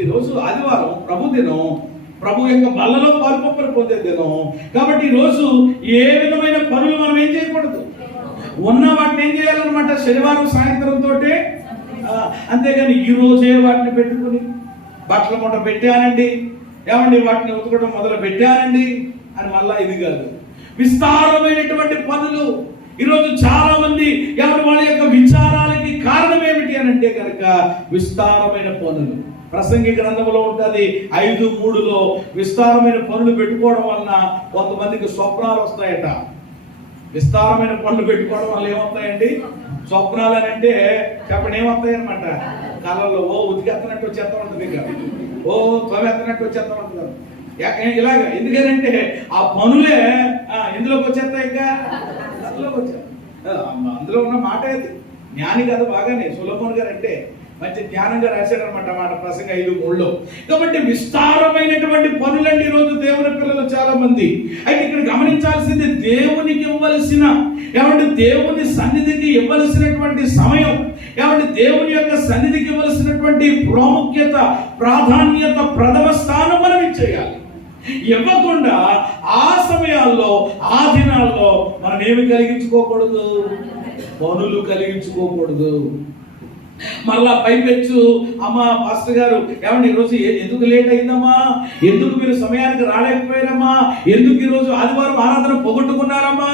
ఈరోజు ఆదివారం ప్రభు దినం, ప్రభు యొక్క బల్లలో పాల్పొప్పలు పొందే దినం. కాబట్టి ఈరోజు ఏ విధమైన పనులు మనం ఏం చేయకూడదు. ఉన్న వాటిని ఏం చేయాలన్నమాట? శనివారం సాయంత్రం తోటే. అంతేగాని ఈ రోజే వాటిని పెట్టుకుని బట్టల మూట పెట్టానండి, వాటిని ఉతకడం మొదలు పెట్టానండి అని మళ్ళా ఇది కాదు. విస్తారమైనటువంటి పనులు. ఈరోజు చాలా మంది వాళ్ళ యొక్క విచారాలకి కారణం ఏమిటి అని అంటే కనుక విస్తారమైన పనులు. ప్రసంగి గ్రంథంలో ఉంటుంది 5:3లో విస్తారమైన పనులు పెట్టుకోవడం వలన కొంతమందికి స్వప్నాలు వస్తాయట. విస్తారమైన పనులు పెట్టుకోవడం వల్ల ఏమవుతాయండి? స్వప్నాలు అని అంటే చెప్పండి ఏమవుతాయి అనమాట? కళల్లో ఉతికెత్తనట్టు వచ్చేస్తా ఉంటుంది, ఇక తొలెత్తనట్టు వచ్చేస్తా ఉంటుంది. ఇలాగ ఎందుకంటే ఆ పనులే ఎందులోకి వచ్చేస్తాయి? ఇంకా అందులోకి వచ్చాయి. అందులో ఉన్న మాట అది. జ్ఞాని కదా బాగానే. సొలొమోన్ గారు అంటే మంచి జ్ఞానంగా రాశాడు అనమాట మాట ప్రసంగ 5:3లో. కాబట్టి విస్తారమైనటువంటి పనులండి ఈరోజు దేవుని పిల్లలు చాలా మంది. అయితే ఇక్కడ గమనించాల్సింది దేవునికి ఇవ్వవలసిన దేవుని సన్నిధికి ఇవ్వవలసినటువంటి సమయం, దేవుని యొక్క సన్నిధికి ఇవ్వవలసినటువంటి ప్రాముఖ్యత, ప్రాధాన్యత, ప్రథమ స్థానం మనం ఇచ్చేయాలి. ఇవ్వకుండా ఆ సమయాల్లో, ఆ దినాల్లో మనం ఏమి కలిగించుకోకూడదు? పనులు కలిగించుకోకూడదు. మళ్ళా పైపెచ్చు, అమ్మ పాస్టర్ గారు ఏమండి ఈరోజు ఎందుకు లేట్ అయిందమ్మా, ఎందుకు మీరు సమయానికి రాలేకపోయారమ్మా, ఎందుకు ఈరోజు ఆదివారం ఆరాధన పోగొట్టుకున్నారమ్మా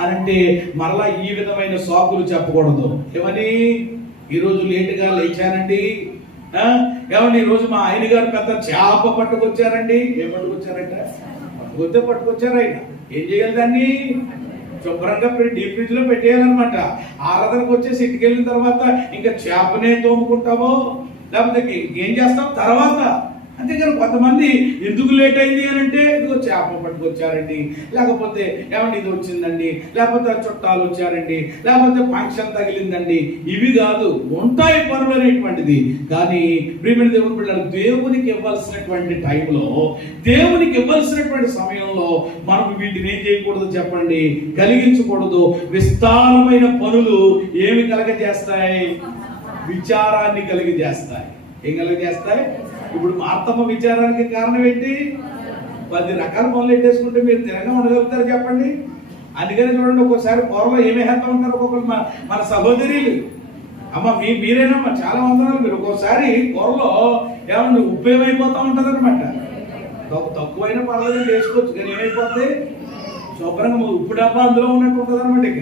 అని అంటే మరలా ఈ విధమైన సాకులు చెప్పకూడదు. ఏమని ఈరోజు లేటుగా లేచానండి, ఏమండి ఈరోజు మా ఆయన గారు పెద్ద చేప పట్టుకొచ్చారండి. ఏం పట్టుకొచ్చారంట? పట్టుకొచ్చారు. ఆయన ఏం చేయాలి? దాన్ని శుభ్రంగా డీప్ ఫ్రిడ్జ్ లో పెట్టేయాలన్నమాట. ఆరాధనకు వచ్చేసి ఇంటికి వెళ్ళిన తర్వాత ఇంకా చేపనే తోముకుంటామో లేకపోతే ఏం చేస్తాం తర్వాత. అంతేకాని కొంతమంది ఎందుకు లేట్ అయింది అని అంటే ఇదిగో చేప పట్టుకొచ్చారండి, లేకపోతే ఏమంటే ఇది వచ్చిందండి, లేకపోతే చుట్టాలు వచ్చారండి, లేకపోతే ఫంక్షన్ తగిలిందండి. ఇవి కాదు, ఉంటాయి పనులు అనేటువంటిది. కానీ ప్రియమైన దేవుని బిడ్డలు, దేవునికి ఇవ్వాల్సినటువంటి టైంలో, దేవునికి ఇవ్వాల్సినటువంటి సమయంలో మనం వీటిని ఏం చేయకూడదు చెప్పండి? కలిగించకూడదు. విస్తారమైన పనులు ఏమి కలగజేస్తాయి? విచారాన్ని కలిగజేస్తాయి. ఏం కలిగజేస్తాయి? ఇప్పుడు మార్తమ్మ విచారానికి కారణం ఏంటి? 10 రకాల పనులు పెట్టేసుకుంటే మీరు తిరగ ఉండగలుగుతారు చెప్పండి? అందుకని చూడండి, ఒక్కోసారి కూరలో ఏమి వేస్తూ ఉంటారు ఒక్కొక్కరు మన సహోదరులు. అమ్మ మీరేనమ్మా, చాలా వందనాలు. మీరు ఒక్కోసారి కూరలో ఏమన్నా ఉప్పు ఏమైపోతూ ఉంటుంది అనమాట. తక్కువైనా పర్వాలేదు వేసుకోవచ్చు, కానీ ఏమైపోతుంది? శుభ్రంగా ఉప్పు డబ్బా అందులో ఉన్నట్టు ఉంటుంది అనమాట. ఇక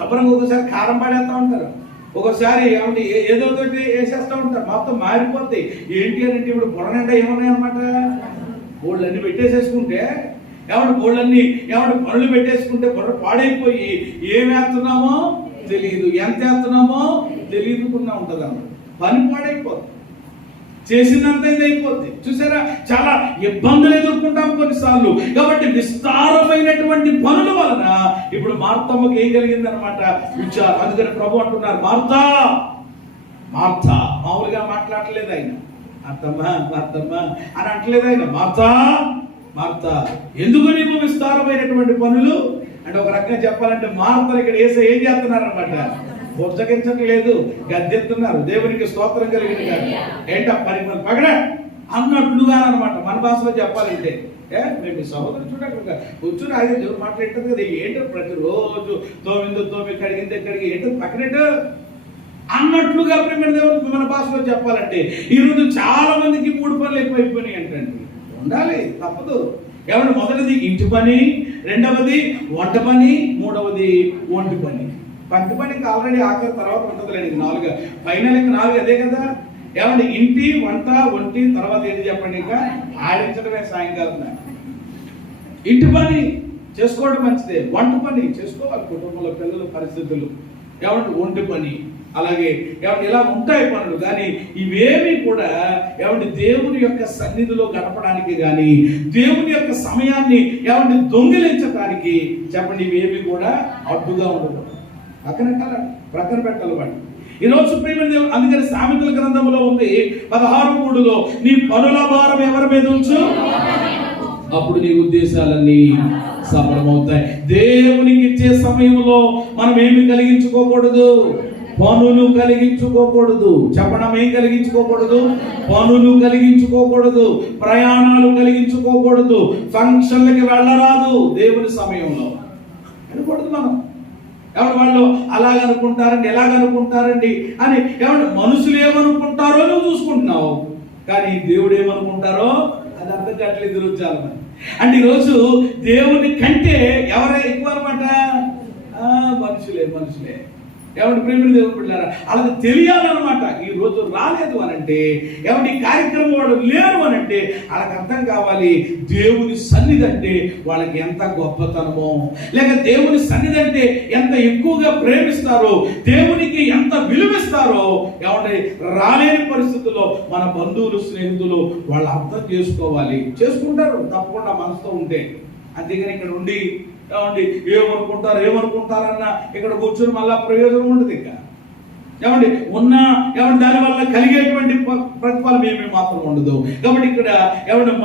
శుభ్రంగా ఒక్కోసారి కారం పడేస్తూ ఉంటారు, ఒక్కోసారి ఏమంటే ఏదో ఒకటి వేసేస్తూ ఉంటారు, మొత్తం మారిపోతాయి. ఏంటి అని అంటే ఇప్పుడు బుర్రనిండా ఏమున్నాయన్నమాట, బోళ్ళన్నీ పెట్టేసేసుకుంటే బోళ్ళన్నీ పనులు పెట్టేసుకుంటే బుర్ర పాడైపోయి ఏం వేస్తున్నామో తెలియదు, ఎంత వేస్తున్నామో తెలియదుకున్నా ఉంటుంది అన్నమాట. పని పాడైపోతుంది, చేసినంత ఇది అయిపోద్ది. చూసారా, చాలా ఇబ్బందులు ఎదుర్కొంటాం కొన్నిసార్లు. కాబట్టి విస్తారమైనటువంటి పనుల వలన ఇప్పుడు మార్తమ్మకి ఏం కలిగింది అనమాట? విచారం. అందుకని ప్రభు అంటున్నారు, మార్తా మార్తా. మామూలుగా మాట్లాడలేదు ఆయన, మార్తమ్మా మార్తమ్మా అని అంటలేదు ఆయన. మార్తా మార్తా, ఎందుకు నీకు విస్తారమైనటువంటి పనులు అంటే ఒక రకంగా చెప్పాలంటే మార్తలు ఇక్కడ ఏం చేస్తున్నారు అనమాట? బుజ్జగించట్లేదు, గద్దెత్తున్నారు. దేవునికి స్తోత్రం కలిగింది కాదు ఏంట పని పగడ అన్నట్లుగా అనమాట. మన భాషలో చెప్పాలంటే మేము సహోదరు చూడక కూర్చుని ఆయన దేవుడు మాట్లాడుతుంది కదా, ఏంటో ప్రతిరోజు తోమి కడిగి ఏంటో పక్కనట్టు అన్నట్లుగా ప్రేమ దేవుడు మన భాషలో చెప్పాలంటే ఈరోజు చాలా మందికి 3 పనులు ఎక్కువైపోయినాయి అంటండి. ఉండాలి, తప్పదు. మొదటిది ఇంటి పని, రెండవది వంట పని, మూడవది ఒంటి పని. పంటి పనికి ఆల్రెడీ ఆఖరి తర్వాత ఉంటుందిలేండి. 4 ఫైనల్ 4 అదే కదా. ఇంటి, వంట, ఒంటి, తర్వాత ఏది చెప్పండి? ఇంకా ఆడించడమే సాయంకాలం. ఇంటి పని చేసుకోవడం మంచిదే, వంట పని చేసుకోవాలి, కుటుంబంలో పిల్లల పరిస్థితులు. ఒంటి పని అలాగే ఇలా ఉంటాయి పనులు. కానీ ఇవేమి కూడా దేవుని యొక్క సన్నిధిలో గడపడానికి కానీ దేవుని యొక్క సమయాన్ని దొంగిలించడానికి చెప్పండి, ఇవేమి కూడా అడ్డుగా ఉండదు. ప్రక్కన పెట్టాలి వాడు. ఈరోజు ప్రియమైన దేవుడు, అందుకని సామెతల గ్రంథంలో ఉంది 16:3 నీ పనుల భారం ఎవరి మీద ఉంచు, అప్పుడు నీ ఉద్దేశాలన్నీ సఫలమవుతాయి. దేవునికి ఇచ్చే సమయంలో మనం ఏమి కలిగించుకోకూడదు? పనులు కలిగించుకోకూడదు. చెప్పడం ఏం కలిగించుకోకూడదు? పనులు కలిగించుకోకూడదు, ప్రయాణాలు కలిగించుకోకూడదు, ఫంక్షన్లకి వెళ్ళరాదు. దేవుని సమయంలో వెళ్ళకూడదు. మనం వాళ్ళు అలాగనుకుంటారండి, ఎలాగనుకుంటారండి అని మనుషులు ఏమనుకుంటారో నువ్వు చూసుకుంటున్నావు, కానీ దేవుడు ఏమనుకుంటారో అది అర్థం కావట్లేదు. ఈరోజు చాలా మంది అంటే ఈరోజు దేవుని కంటే ఎవరై ఎక్కువ అనమాట? మనుషులే. ప్రేమ దేవుడు బిడ్డలారా, అలాగే తెలియాలన్నమాట. ఈ రోజు రాలేదు అనంటే ఈ కార్యక్రమం వాడు లేరు అనంటే వాళ్ళకి అర్థం కావాలి దేవుని సన్నిధి అంటే వాళ్ళకి ఎంత గొప్పతనమో, లేక దేవుని సన్నిధి అంటే ఎంత ఎక్కువగా ప్రేమిస్తారో, దేవునికి ఎంత విలువిస్తారో రాలేని పరిస్థితుల్లో మన బంధువులు, స్నేహితులు వాళ్ళు అర్థం చేసుకోవాలి. చేసుకుంటారు తప్పకుండా మనసుతో ఉంటే. అంతేగాని ఇక్కడ ఉండి ఏమనుకుంటారన్న ఇక్కడ కూర్చొని మళ్ళా ప్రయోజనం ఉండదు. ఇంకా ఉన్నా దాని వల్ల కలిగేటువంటి ప్రతిఫలం ఏమీ మాత్రం ఉండదు. కాబట్టి ఇక్కడ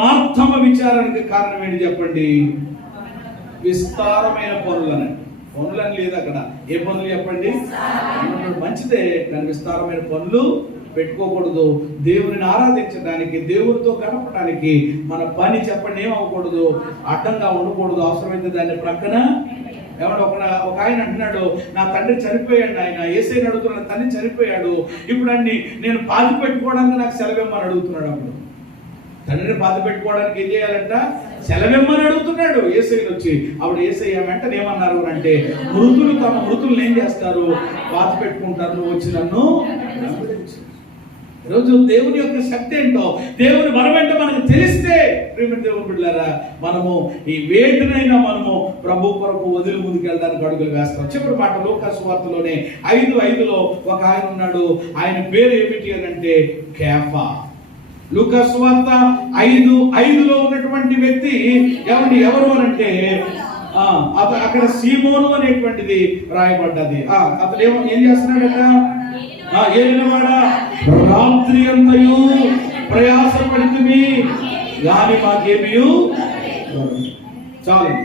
మార్తమ్మ విచారానికి కారణం ఏంటి చెప్పండి? విస్తారమైన పనులని లేదు అక్కడ. ఏ పనులు చెప్పండి? మంచిదే, కానీ విస్తారమైన పనులు పెట్టుకోకూడదు. దేవుని ఆరాధించడానికి, దేవునితో గడపడానికి మన పని చెప్పండి ఏమవ్వకూడదు, అడ్డంగా ఉండకూడదు. అవసరమైతే దాన్ని ప్రక్కన ఏమన్నా ఒక ఆయన అంటున్నాడు, నా తండ్రి చనిపోయాడు, ఆయన యేసయ్యని అడుగుతున్నాడు, తండ్రి చనిపోయాడు, ఇప్పుడు అన్ని నేను పాతి పెట్టుకోవడానికి నాకు సెలవిమ్మని అడుగుతున్నాడు. అప్పుడు తండ్రిని పాతి పెట్టుకోవడానికి ఏం చేయాలంట? సెలవిమ్మని అడుగుతున్నాడు యేసయ్యని వచ్చి. అప్పుడు యేసయ్య వెంటనే ఏమన్నారు అంటే, మృతులు తమ మృతులను ఏం చేస్తారు? పాతి పెట్టుకుంటారు, నువ్వు వచ్చి నన్ను వెంబడించు. ఈరోజు దేవుని యొక్క శక్తి ఏంటో, దేవుని బలం ఏంటో మనకు తెలిస్తే ప్రియమైన దేవుని బిడ్డలారా, మనము ఈ వేటినైనా మనము ప్రభు కొరకు వదిలి ముందుకెళ్ళడానికి అడుగులు వేస్తాం. చివరి మాట లూకా సువార్తలోనే 5:5 ఒక ఆయన ఉన్నాడు. ఆయన పేరు ఏమిటి అని అంటే కేఫా. లూకా సువార్త 5:5 ఉన్నటువంటి వ్యక్తి ఎవరు అనంటే అక్కడ సీమోను అనేటువంటిది రాయబడ్డది. అతను ఏం చేస్తున్నాడట? ఏలినవాడా, రాత్రి అంతయు ప్రయాసపడుతుంది గాని మాకేమీ చాలు.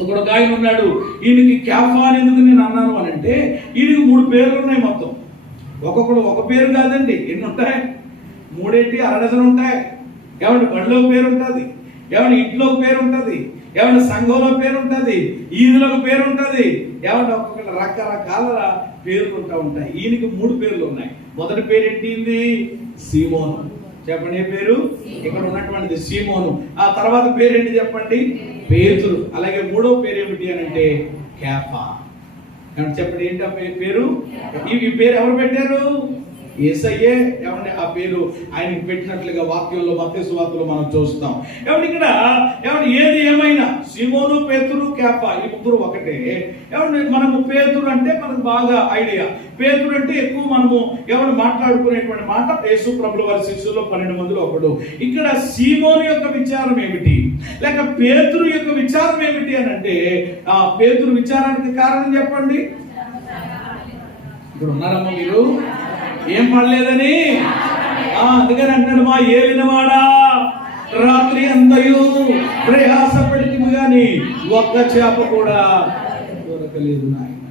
ఒకడు ఆయన ఉన్నాడు, ఈయనకి క్యాఫా అని ఎందుకు నేను అన్నాను అని అంటే, ఈయనకి 3 పేర్లు ఉన్నాయి మొత్తం. ఒక్కొక్కడు ఒక పేరు కాదండి, ఎన్ని ఉంటాయి? 3 అరడజన్ ఉంటాయి. ఏమంటే బడిలో పేరు ఉంటుంది, ఏమంటే ఇంట్లో పేరు ఉంటుంది, ఏమంటే సంఘంలో పేరు ఉంటుంది, ఈదులో పేరు ఉంటుంది, ఏమంటే ఒక్కొక్క రకరకాల పేర్లు ఉంటాయి. ఈయనకి 3 పేర్లు ఉన్నాయి. మొదటి పేరు ఏంటి? సీమోను. చెప్పండి ఏ పేరు? ఇక్కడ ఉన్నటువంటిది సీమోను. ఆ తర్వాత పేరు ఏంటి చెప్పండి? పేతురు. అలాగే 3వ పేరు ఏమిటి అని అంటే కేఫా. చెప్పండి ఏంటి ఆ పేరు? ఈ పేరు ఎవరు పెట్టారు? యేసయ్యే ఏమంటే ఆ పేరు ఆయనకి పెట్టినట్లుగా వాక్యంలో మత్తయి సువార్తలో మనం చూస్తాం. ఏమంటే ఇక్కడ ఏది ఏమైనా సీమోను, పేతురు, కేఫా ఈ 3 ఒకటే. ఏమంటే మనము పేతురు అంటే మనకు బాగా ఐడియా. పేతురు అంటే ఎక్కువ మనము మాట్లాడుకునేటువంటి మాట. యేసు ప్రభుల వారి శిష్యుల్లో 12 మందిలో ఒకడు. ఇక్కడ సీమోను యొక్క విచారం ఏమిటి, లేక పేతురు యొక్క విచారం ఏమిటి అని అంటే, ఆ పేతురు విచారానికి కారణం చెప్పండి. ఇక్కడ ఉన్నారమ్మా మీరు? ఏం పడలేదని అందుకని అంటున్నాడు, మా ఏలినవాడా, రాత్రి అంతయు ప్రయాసపడితివి గాని ఒక్క చేప కూడా దొరకలేదు నాయన.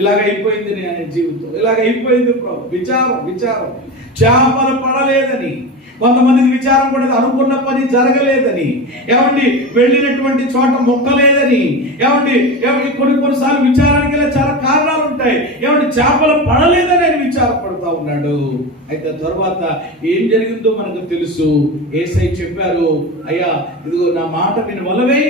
ఇలాగ అయిపోయింది ఆయన జీవితం, ఇలాగ అయిపోయింది. విచారం చేపలు పడలేదని, కొంతమందికి విచారం కూడా అనుకున్న పని జరగలేదని, వెళ్ళినటువంటి చోట మొక్కలేదని, కొన్నిసార్లు విచారానికి చాలా కారణాలు ఉంటాయి. చేపలు పడలేదని ఆయన విచారపడుతూ ఉన్నాడు. అయితే తర్వాత ఏం జరిగిందో మనకు తెలుసు. యేసయ్య చెప్పారు, అయ్యా ఇదిగో నా మాట విని వలవే.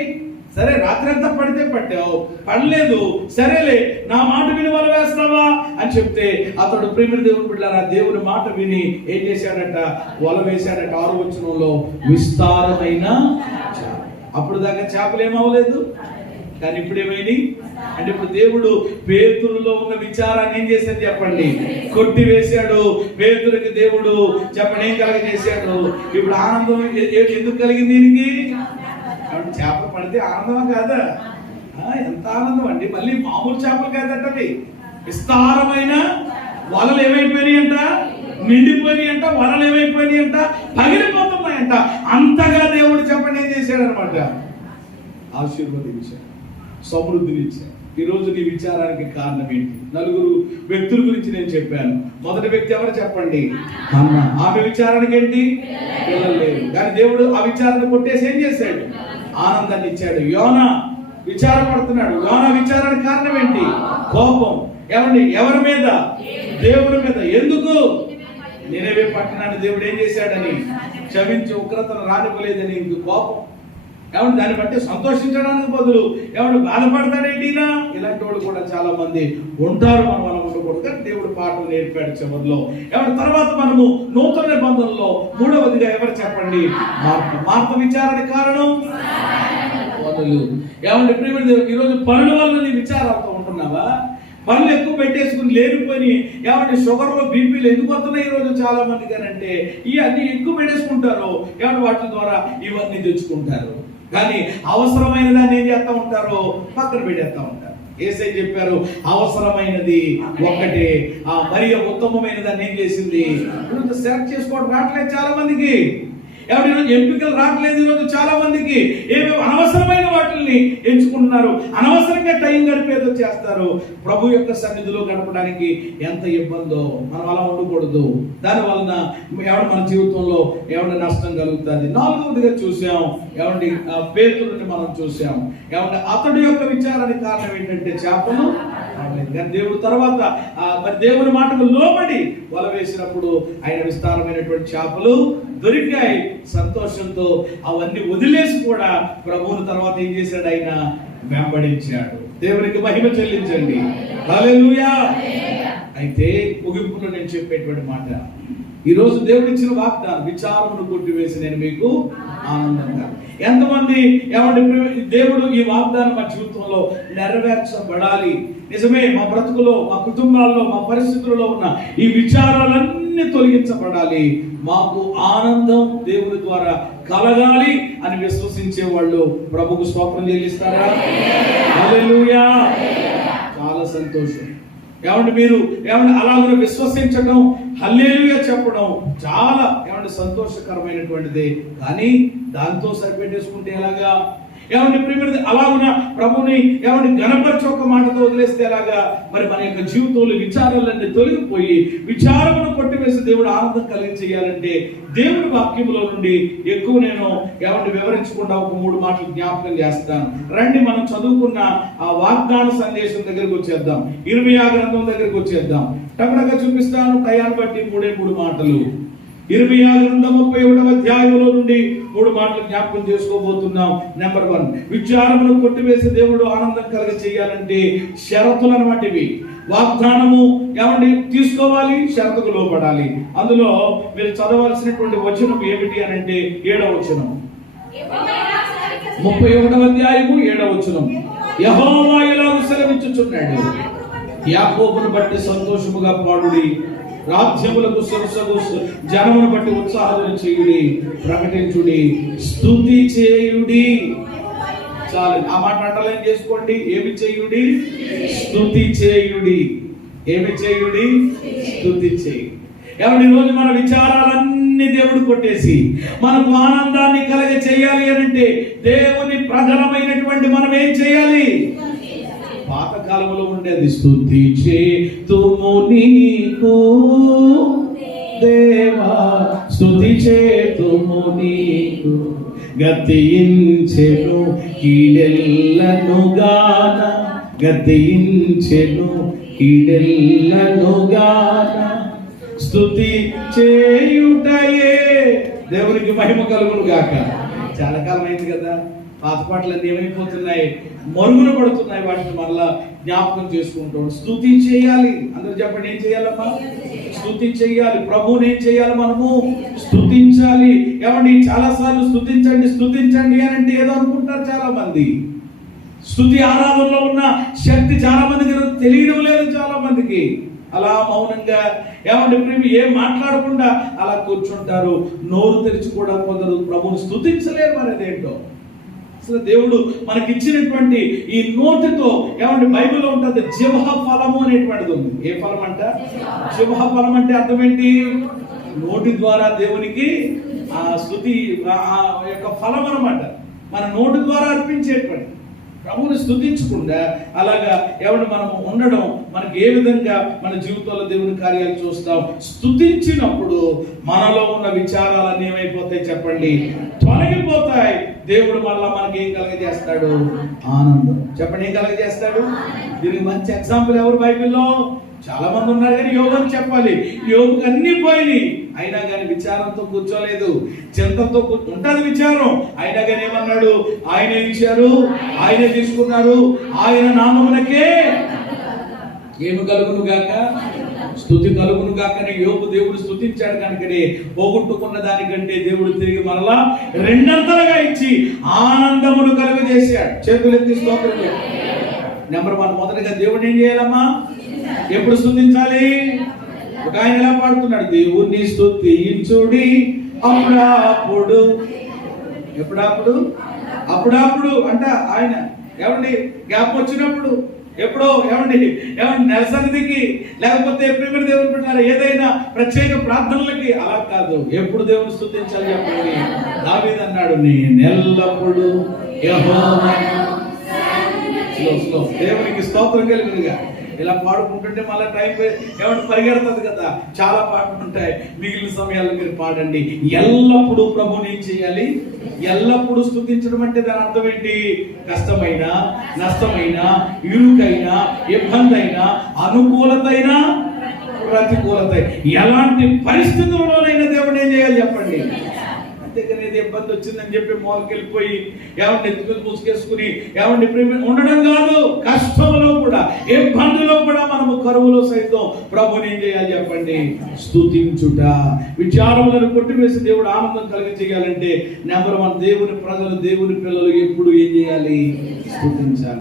సరే, రాత్రి అంతా పడితే పట్టావు, పడలేదు, సరేలే నా మాట విని వల వేస్తావా అని చెప్తే అతడు ప్రియమైన దేవుని బిడ్డలారా దేవుని మాట విని ఏం చేశాడట? వల వేశాడట. 6వ వచనంలో విస్తారమైన. అప్పుడు దాకా చేపలు ఏమవ్వలేదు, కానీ ఇప్పుడు ఏమైంది అంటే, ఇప్పుడు దేవుడు పేతురులో ఉన్న విచారాన్ని ఏం చేశాడు చెప్పండి? కొట్టి వేశాడు. పేతురుకి దేవుడు చెప్పండి ఏం కలగజేశాడు? ఇప్పుడు ఆనందం ఎందుకు కలిగింది దీనికి? చేపలు పడితే ఆనందమా కాదా? ఎంత ఆనందం అండి. మళ్ళీ మామూలు చేపలు కాదంటది, విస్తారమైన వలలు ఏమైపోయినాయంట? నిండిపోయినాయంట. వలలు ఏమైపోయినాయంట? పగిలిపోతున్నాయంట. అంతగా దేవుడు చెప్పండి ఏం చేశాడు అనమాట? ఆశీర్వదించాడు, సమృద్ధినిచ్చాడు. ఈరోజు నీ విచారానికి కారణం ఏంటి? 4 వ్యక్తుల గురించి నేను చెప్పాను. మొదటి వ్యక్తి ఎవరు చెప్పండి? అమ్మ. ఆమె విచారానికి ఏంటి? పిల్లలు లేరు. కానీ దేవుడు ఆ విచారాన్ని కొట్టేసి ఏం చేశాడు? ఆనందాన్ని ఇచ్చాడు. యోనా విచారపడుతున్నాడు. యోనా విచారానికి కారణం ఏంటి? కోపం. ఎవరి మీద? దేవుడి మీద. ఎందుకు? నినవే పట్టణాన్ని దేవుడు ఏం చేశాడని? క్షమించి ఉగ్రతను రానివ్వలేదని ఇందుకు కోపం. దాన్ని బట్టి సంతోషించడానికి బదులు బాధపడతాడేంటినా? ఇలాంటి వాళ్ళు కూడా చాలా మంది ఉంటారు. మనం ఉండకూడదు. కానీ దేవుడు పాఠం నేర్పాడు చివరిలో. తర్వాత మనము నూతన నిబంధనలో 3వదిగా ఎవరు చెప్పండి? మార్త విచారానికి కారణం పనులు. ప్రియమైన దేవుడు, ఈరోజు పనుల వల్ల నీ విచారాలతో ఉంటున్నావా? పనులు ఎక్కువ పెట్టేసుకుని లేనిపోయి షుగర్లో బీపీలు ఎందుకు వస్తున్నాయి ఈరోజు చాలా మందికి అంటే, ఇవన్నీ ఎక్కువ పెట్టేసుకుంటారు. వాటి ద్వారా ఇవన్నీ తెచ్చుకుంటారు. కానీ అవసరమైన దాన్ని ఏం చేస్తూ ఉంటారు? పక్కన పెట్టేస్తూ ఉంటారు. యేసయ్య చెప్పారు, అవసరమైనది ఒక్కటే, మరి ఉత్తమమైన దాన్ని ఏం చేసింది? సెలెక్ట్ చేసుకోవడం రావట్లేదు చాలా మందికి. ఏమంటే ఈరోజు ఎంపికలు రావట్లేదు. ఈరోజు చాలా మందికి ఏమేమి అనవసరమైన వాటిని ఎంచుకుంటున్నారు, అనవసరంగా టైం గడిపేదో చేస్తారు. ప్రభు యొక్క సన్నిధిలో గడపడానికి ఎంత ఇబ్బందో. మనం అలా ఉండకూడదు. దాని వలన మన జీవితంలో ఏమన్నా నష్టం కలుగుతుంది. నాలుగవదిగా చూసాం ఏమండి పేతురుని మనం చూసాం. ఏమంటే అతడి యొక్క విచారానికి కారణం ఏంటంటే చేపలు. కానీ దేవుడు తర్వాత మరి దేవుని మాటకు లోబడి వల వేసినప్పుడు ఆయన విస్తారమైనటువంటి చేపలు దొరికాయి. సంతోషంతో అవన్నీ వదిలేసి కూడా ప్రభువుని తర్వాత ఏం చేశాడు, ఆయన వెంబడించాడు. దేవునికి మహిమ చెల్లించండి. హల్లెలూయా. అయితే ముగింపులో నేను చెప్పేటువంటి మాట, ఈరోజు దేవుడు ఇచ్చిన వాగ్దానం, విచారమును కొట్టివేసి నేను మీకు ఆనందంగా. ఎంతమంది ఏమంటే దేవుడు ఈ వాగ్దానం మా జీవితంలో నెరవేర్చబడాలి. నిజమే, మా బ్రతుకులో, మా కుటుంబాల్లో, మా పరిస్థితుల్లో ఉన్న ఈ విచారాలన్నీ తొలగించబడాలి, మాకు ఆనందం దేవుని ద్వారా కలగాలి అని విశ్వసించే వాళ్ళు ప్రభుకు స్తోత్రం చెల్లిస్తారా? హల్లెలూయా. చాలా సంతోషం. ఏమంటే మీరు ఏమంటే అలాగే విశ్వసించడం, హల్లెలూయా చెప్పడం చాలా ఏమంటే సంతోషకరమైనటువంటిది. కానీ దాంతో సరిపెట్టేసుకుంటే ఎలాగా? ఏమంటే ప్రియమైనది అలాగున ప్రభుని ఏమంటే గణపరిచి ఒక మాటతో వదిలేస్తే ఎలాగా? మరి మన యొక్క జీవితంలో విచారాలన్నీ తొలగిపోయి విచారమును కొట్టివేసి దేవుడు ఆనందం కలిగించేయాలంటే దేవుడి వాక్యంలో నుండి ఎక్కువ నేను ఏమంటే వివరించకుండా ఒక 3 మాటలు జ్ఞాపకం చేస్తాను. రండి, మనం చదువుకున్న ఆ వాగ్దాన సందేశం దగ్గరికి వచ్చేద్దాం. 20 గ్రంథం దగ్గరికి వచ్చేద్దాం. టక్కడగా చూపిస్తాను, టయాన్ని బట్టి 3 మాటలు. 20 గ్రంథం 31వ అధ్యాయంలో నుండి 3 మాటలు జ్ఞాపకం చేసుకోబోతున్నాం. నెంబర్ 1, విచారమును కొట్టివేసి దేవుడు ఆనందం కలిగ చేయాలంటే షరతులు అన్నమాట ఇవి. వాగ్దానము ఏమండి తీసుకోవాలి, షరతుకు లోపడాలి. అందులో మీరు చదవాల్సినటువంటి వచనం ఏమిటి అని అంటే 7వ వచనం, 31వ అధ్యాయము 7వ వచనం. యెహోవా ఇలాగు సెలవిచ్చుచున్నాడు, యాకోబును బట్టి సంతోషముగా పాడుడి, రాజ్యములకు సొగసు జనమును బట్టి ఉత్సాహం చేయుడి, ప్రకటించుడి, స్తుతి చేయుడి. చాలు, ఆ మాట అండర్లైన్ చేసుకోండి. ఏమి చేయుడి? స్తుతి చేయుడి. ఏమి చేయుడి? స్తుతి చేయుడి. ఏమంటే ఈరోజు మన విచారాలన్నీ దేవుడు కొట్టేసి మనకు ఆనందాన్ని కలగ చేయాలి అంటే దేవుని ప్రజలమైనటువంటి మనం ఏం చేయాలి? పాతకాలంలో ఉండేది, స్తుతి చేతుము నీకు దేవా, స్తుతి చేతుము నీకు, గతించెను కీడెల్లను గాన, గతించెను కీడెల్లను గాన, స్తుతి చేయుటయే దేవునికి మహిమ కలుగును గాక. చాలా కాలం అయింది కదా, పాత పాటలన్నీ ఏమైపోతున్నాయి, మరుగున పడుతున్నాయి. వాటిని మళ్ళా జ్ఞాపకం చేసుకుంటాం. స్తుతి చేయాలి. అందరూ చెప్పండి, ఏం చేయాలమ్మా? స్తుతి చేయాలి. ప్రభువుని ఏం చేయాలి? మనము స్తుతించాలి. ఏమండి చాలా సార్లు స్తుతించండి స్తుతించండి అని అంటే ఏదో అనుకుంటారు చాలా మంది. స్తుతి ఆరాధనలో ఉన్న శక్తి చాలా మందికి తెలియడం లేదు. చాలా మందికి అలా మౌనంగా ఏమంటే ఏం మాట్లాడకుండా అలా కూర్చుంటారు. నోరు తెరిచి కూడా కొందరు ప్రభువుని స్తుతించలేరు. మరి అదేంటో అసలు దేవుడు మనకిచ్చినటువంటి ఈ నోటితో ఏమంటే బైబిల్లో ఉంటుంది, జిహ్వ ఫలము అనేటువంటిది ఉంది. ఏ ఫలం అంట? జిహ్వ ఫలం అంటే అర్థం ఏంటి? నోటి ద్వారా దేవునికి ఆ స్తుతి ఆ యొక్క ఫలం అన్నమాట. మన నోటి ద్వారా అర్పించేటువంటి ప్రభువుని స్తుతించకుండా అలాగా ఎవరు మనం ఉండడం, మనకి ఏ విధంగా మన జీవితంలో దేవుని కార్యాలు చూస్తాం. స్తుతించినప్పుడు మనలో ఉన్న విచారాలన్నీ ఏమైపోతాయి చెప్పండి? తొలగిపోతాయి. దేవుడు మళ్ళా మనకి ఏం కలగజేస్తాడు? ఆనందం. చెప్పండి, ఏం కలగజేస్తాడు? దీనికి మంచి ఎగ్జాంపుల్ ఎవరు బైబిల్లో? చాలా మంది ఉన్నారు కానీ యోగు అని చెప్పాలి. యోగుకి అన్ని పోయినాయి, అయినా కానీ విచారంతో కూర్చోలేదు. చింతతో ఉంటుంది విచారం, అయినా కానీ ఏమన్నాడు? ఆయనే ఇచ్చారు, ఆయనే తీసుకున్నారు, ఆయన నామమునకే ఏమి కలుగును గాక? స్తుతి కలుగును గాకని యోగు దేవుడు స్తుతించాడు. కనుకనే పోగొట్టుకున్న దానికంటే దేవుడు తిరిగి మరలా 2 ఇచ్చి ఆనందమును కలుగజేశాడు. చేతులెత్తి స్తోత్రం. నెంబర్ 1, మొదటగా దేవుడు ఏం చేయాలమ్మా? ఎప్పుడు స్తుతించాలి? ఒక ఆయన ఎలా పాడుతున్నాడు, దేవుణ్ణి స్తుతించుడి అప్పుడప్పుడు. ఎప్పుడప్పుడు? అప్పుడప్పుడు అంట ఆయన. ఏమండి గ్యాప్ వచ్చినప్పుడు ఎప్పుడో ఏమండి నెలసరిదికి, లేకపోతే ప్రేమ దేవుని పెట్టారు ఏదైనా ప్రత్యేక ప్రార్థనలకి, అలా కాదు. ఎప్పుడు దేవుని స్తుతించాలి చెప్పండి. దావీదు అన్నాడు, నేను ఎల్లప్పుడూ యెహోవాను స్లో దేవునికి స్తోత్రం కలుగునుగా. ఇలా పాడుకుంటుంటే మళ్ళీ టైం ఏమంటే పరిగెడుతుంది కదా. చాలా పాటలు ఉంటాయి, మిగిలిన సమయాల్లో మీరు పాడండి. ఎల్లప్పుడూ ప్రభుని ఏం చేయాలి? ఎల్లప్పుడూ స్తుతించడం అంటే దాని అర్థం ఏంటి? కష్టమైనా, నష్టమైనా, ఇరుకైనా, ఇబ్బంది అయినా, అనుకూలత అయినా, ప్రతికూలత, ఎలాంటి పరిస్థితుల్లోనైనా దేవుడు ఏం చేయాలి చెప్పండి. అంతేగాని ఏది ఇబ్బంది వచ్చిందని చెప్పి మోలకెళ్ళిపోయి ఏమంటే ఎత్తుకుని ముసుకేసుకుని ఏమంటే ఉండడం కాదు. కష్టంలో కూడా, ఇబ్బందిలో కూడా, మనము కరువులో సైతం ప్రభుని ఏం చేయాలి చెప్పండి? స్తుతించుట. విచారములను కొట్టివేసి దేవుడు ఆనందం కలిగించేయాలంటే నెంబర్ 1, దేవుని ప్రజలు, దేవుని పిల్లలు ఎప్పుడు ఏం చేయాలి? స్తుతించాలి.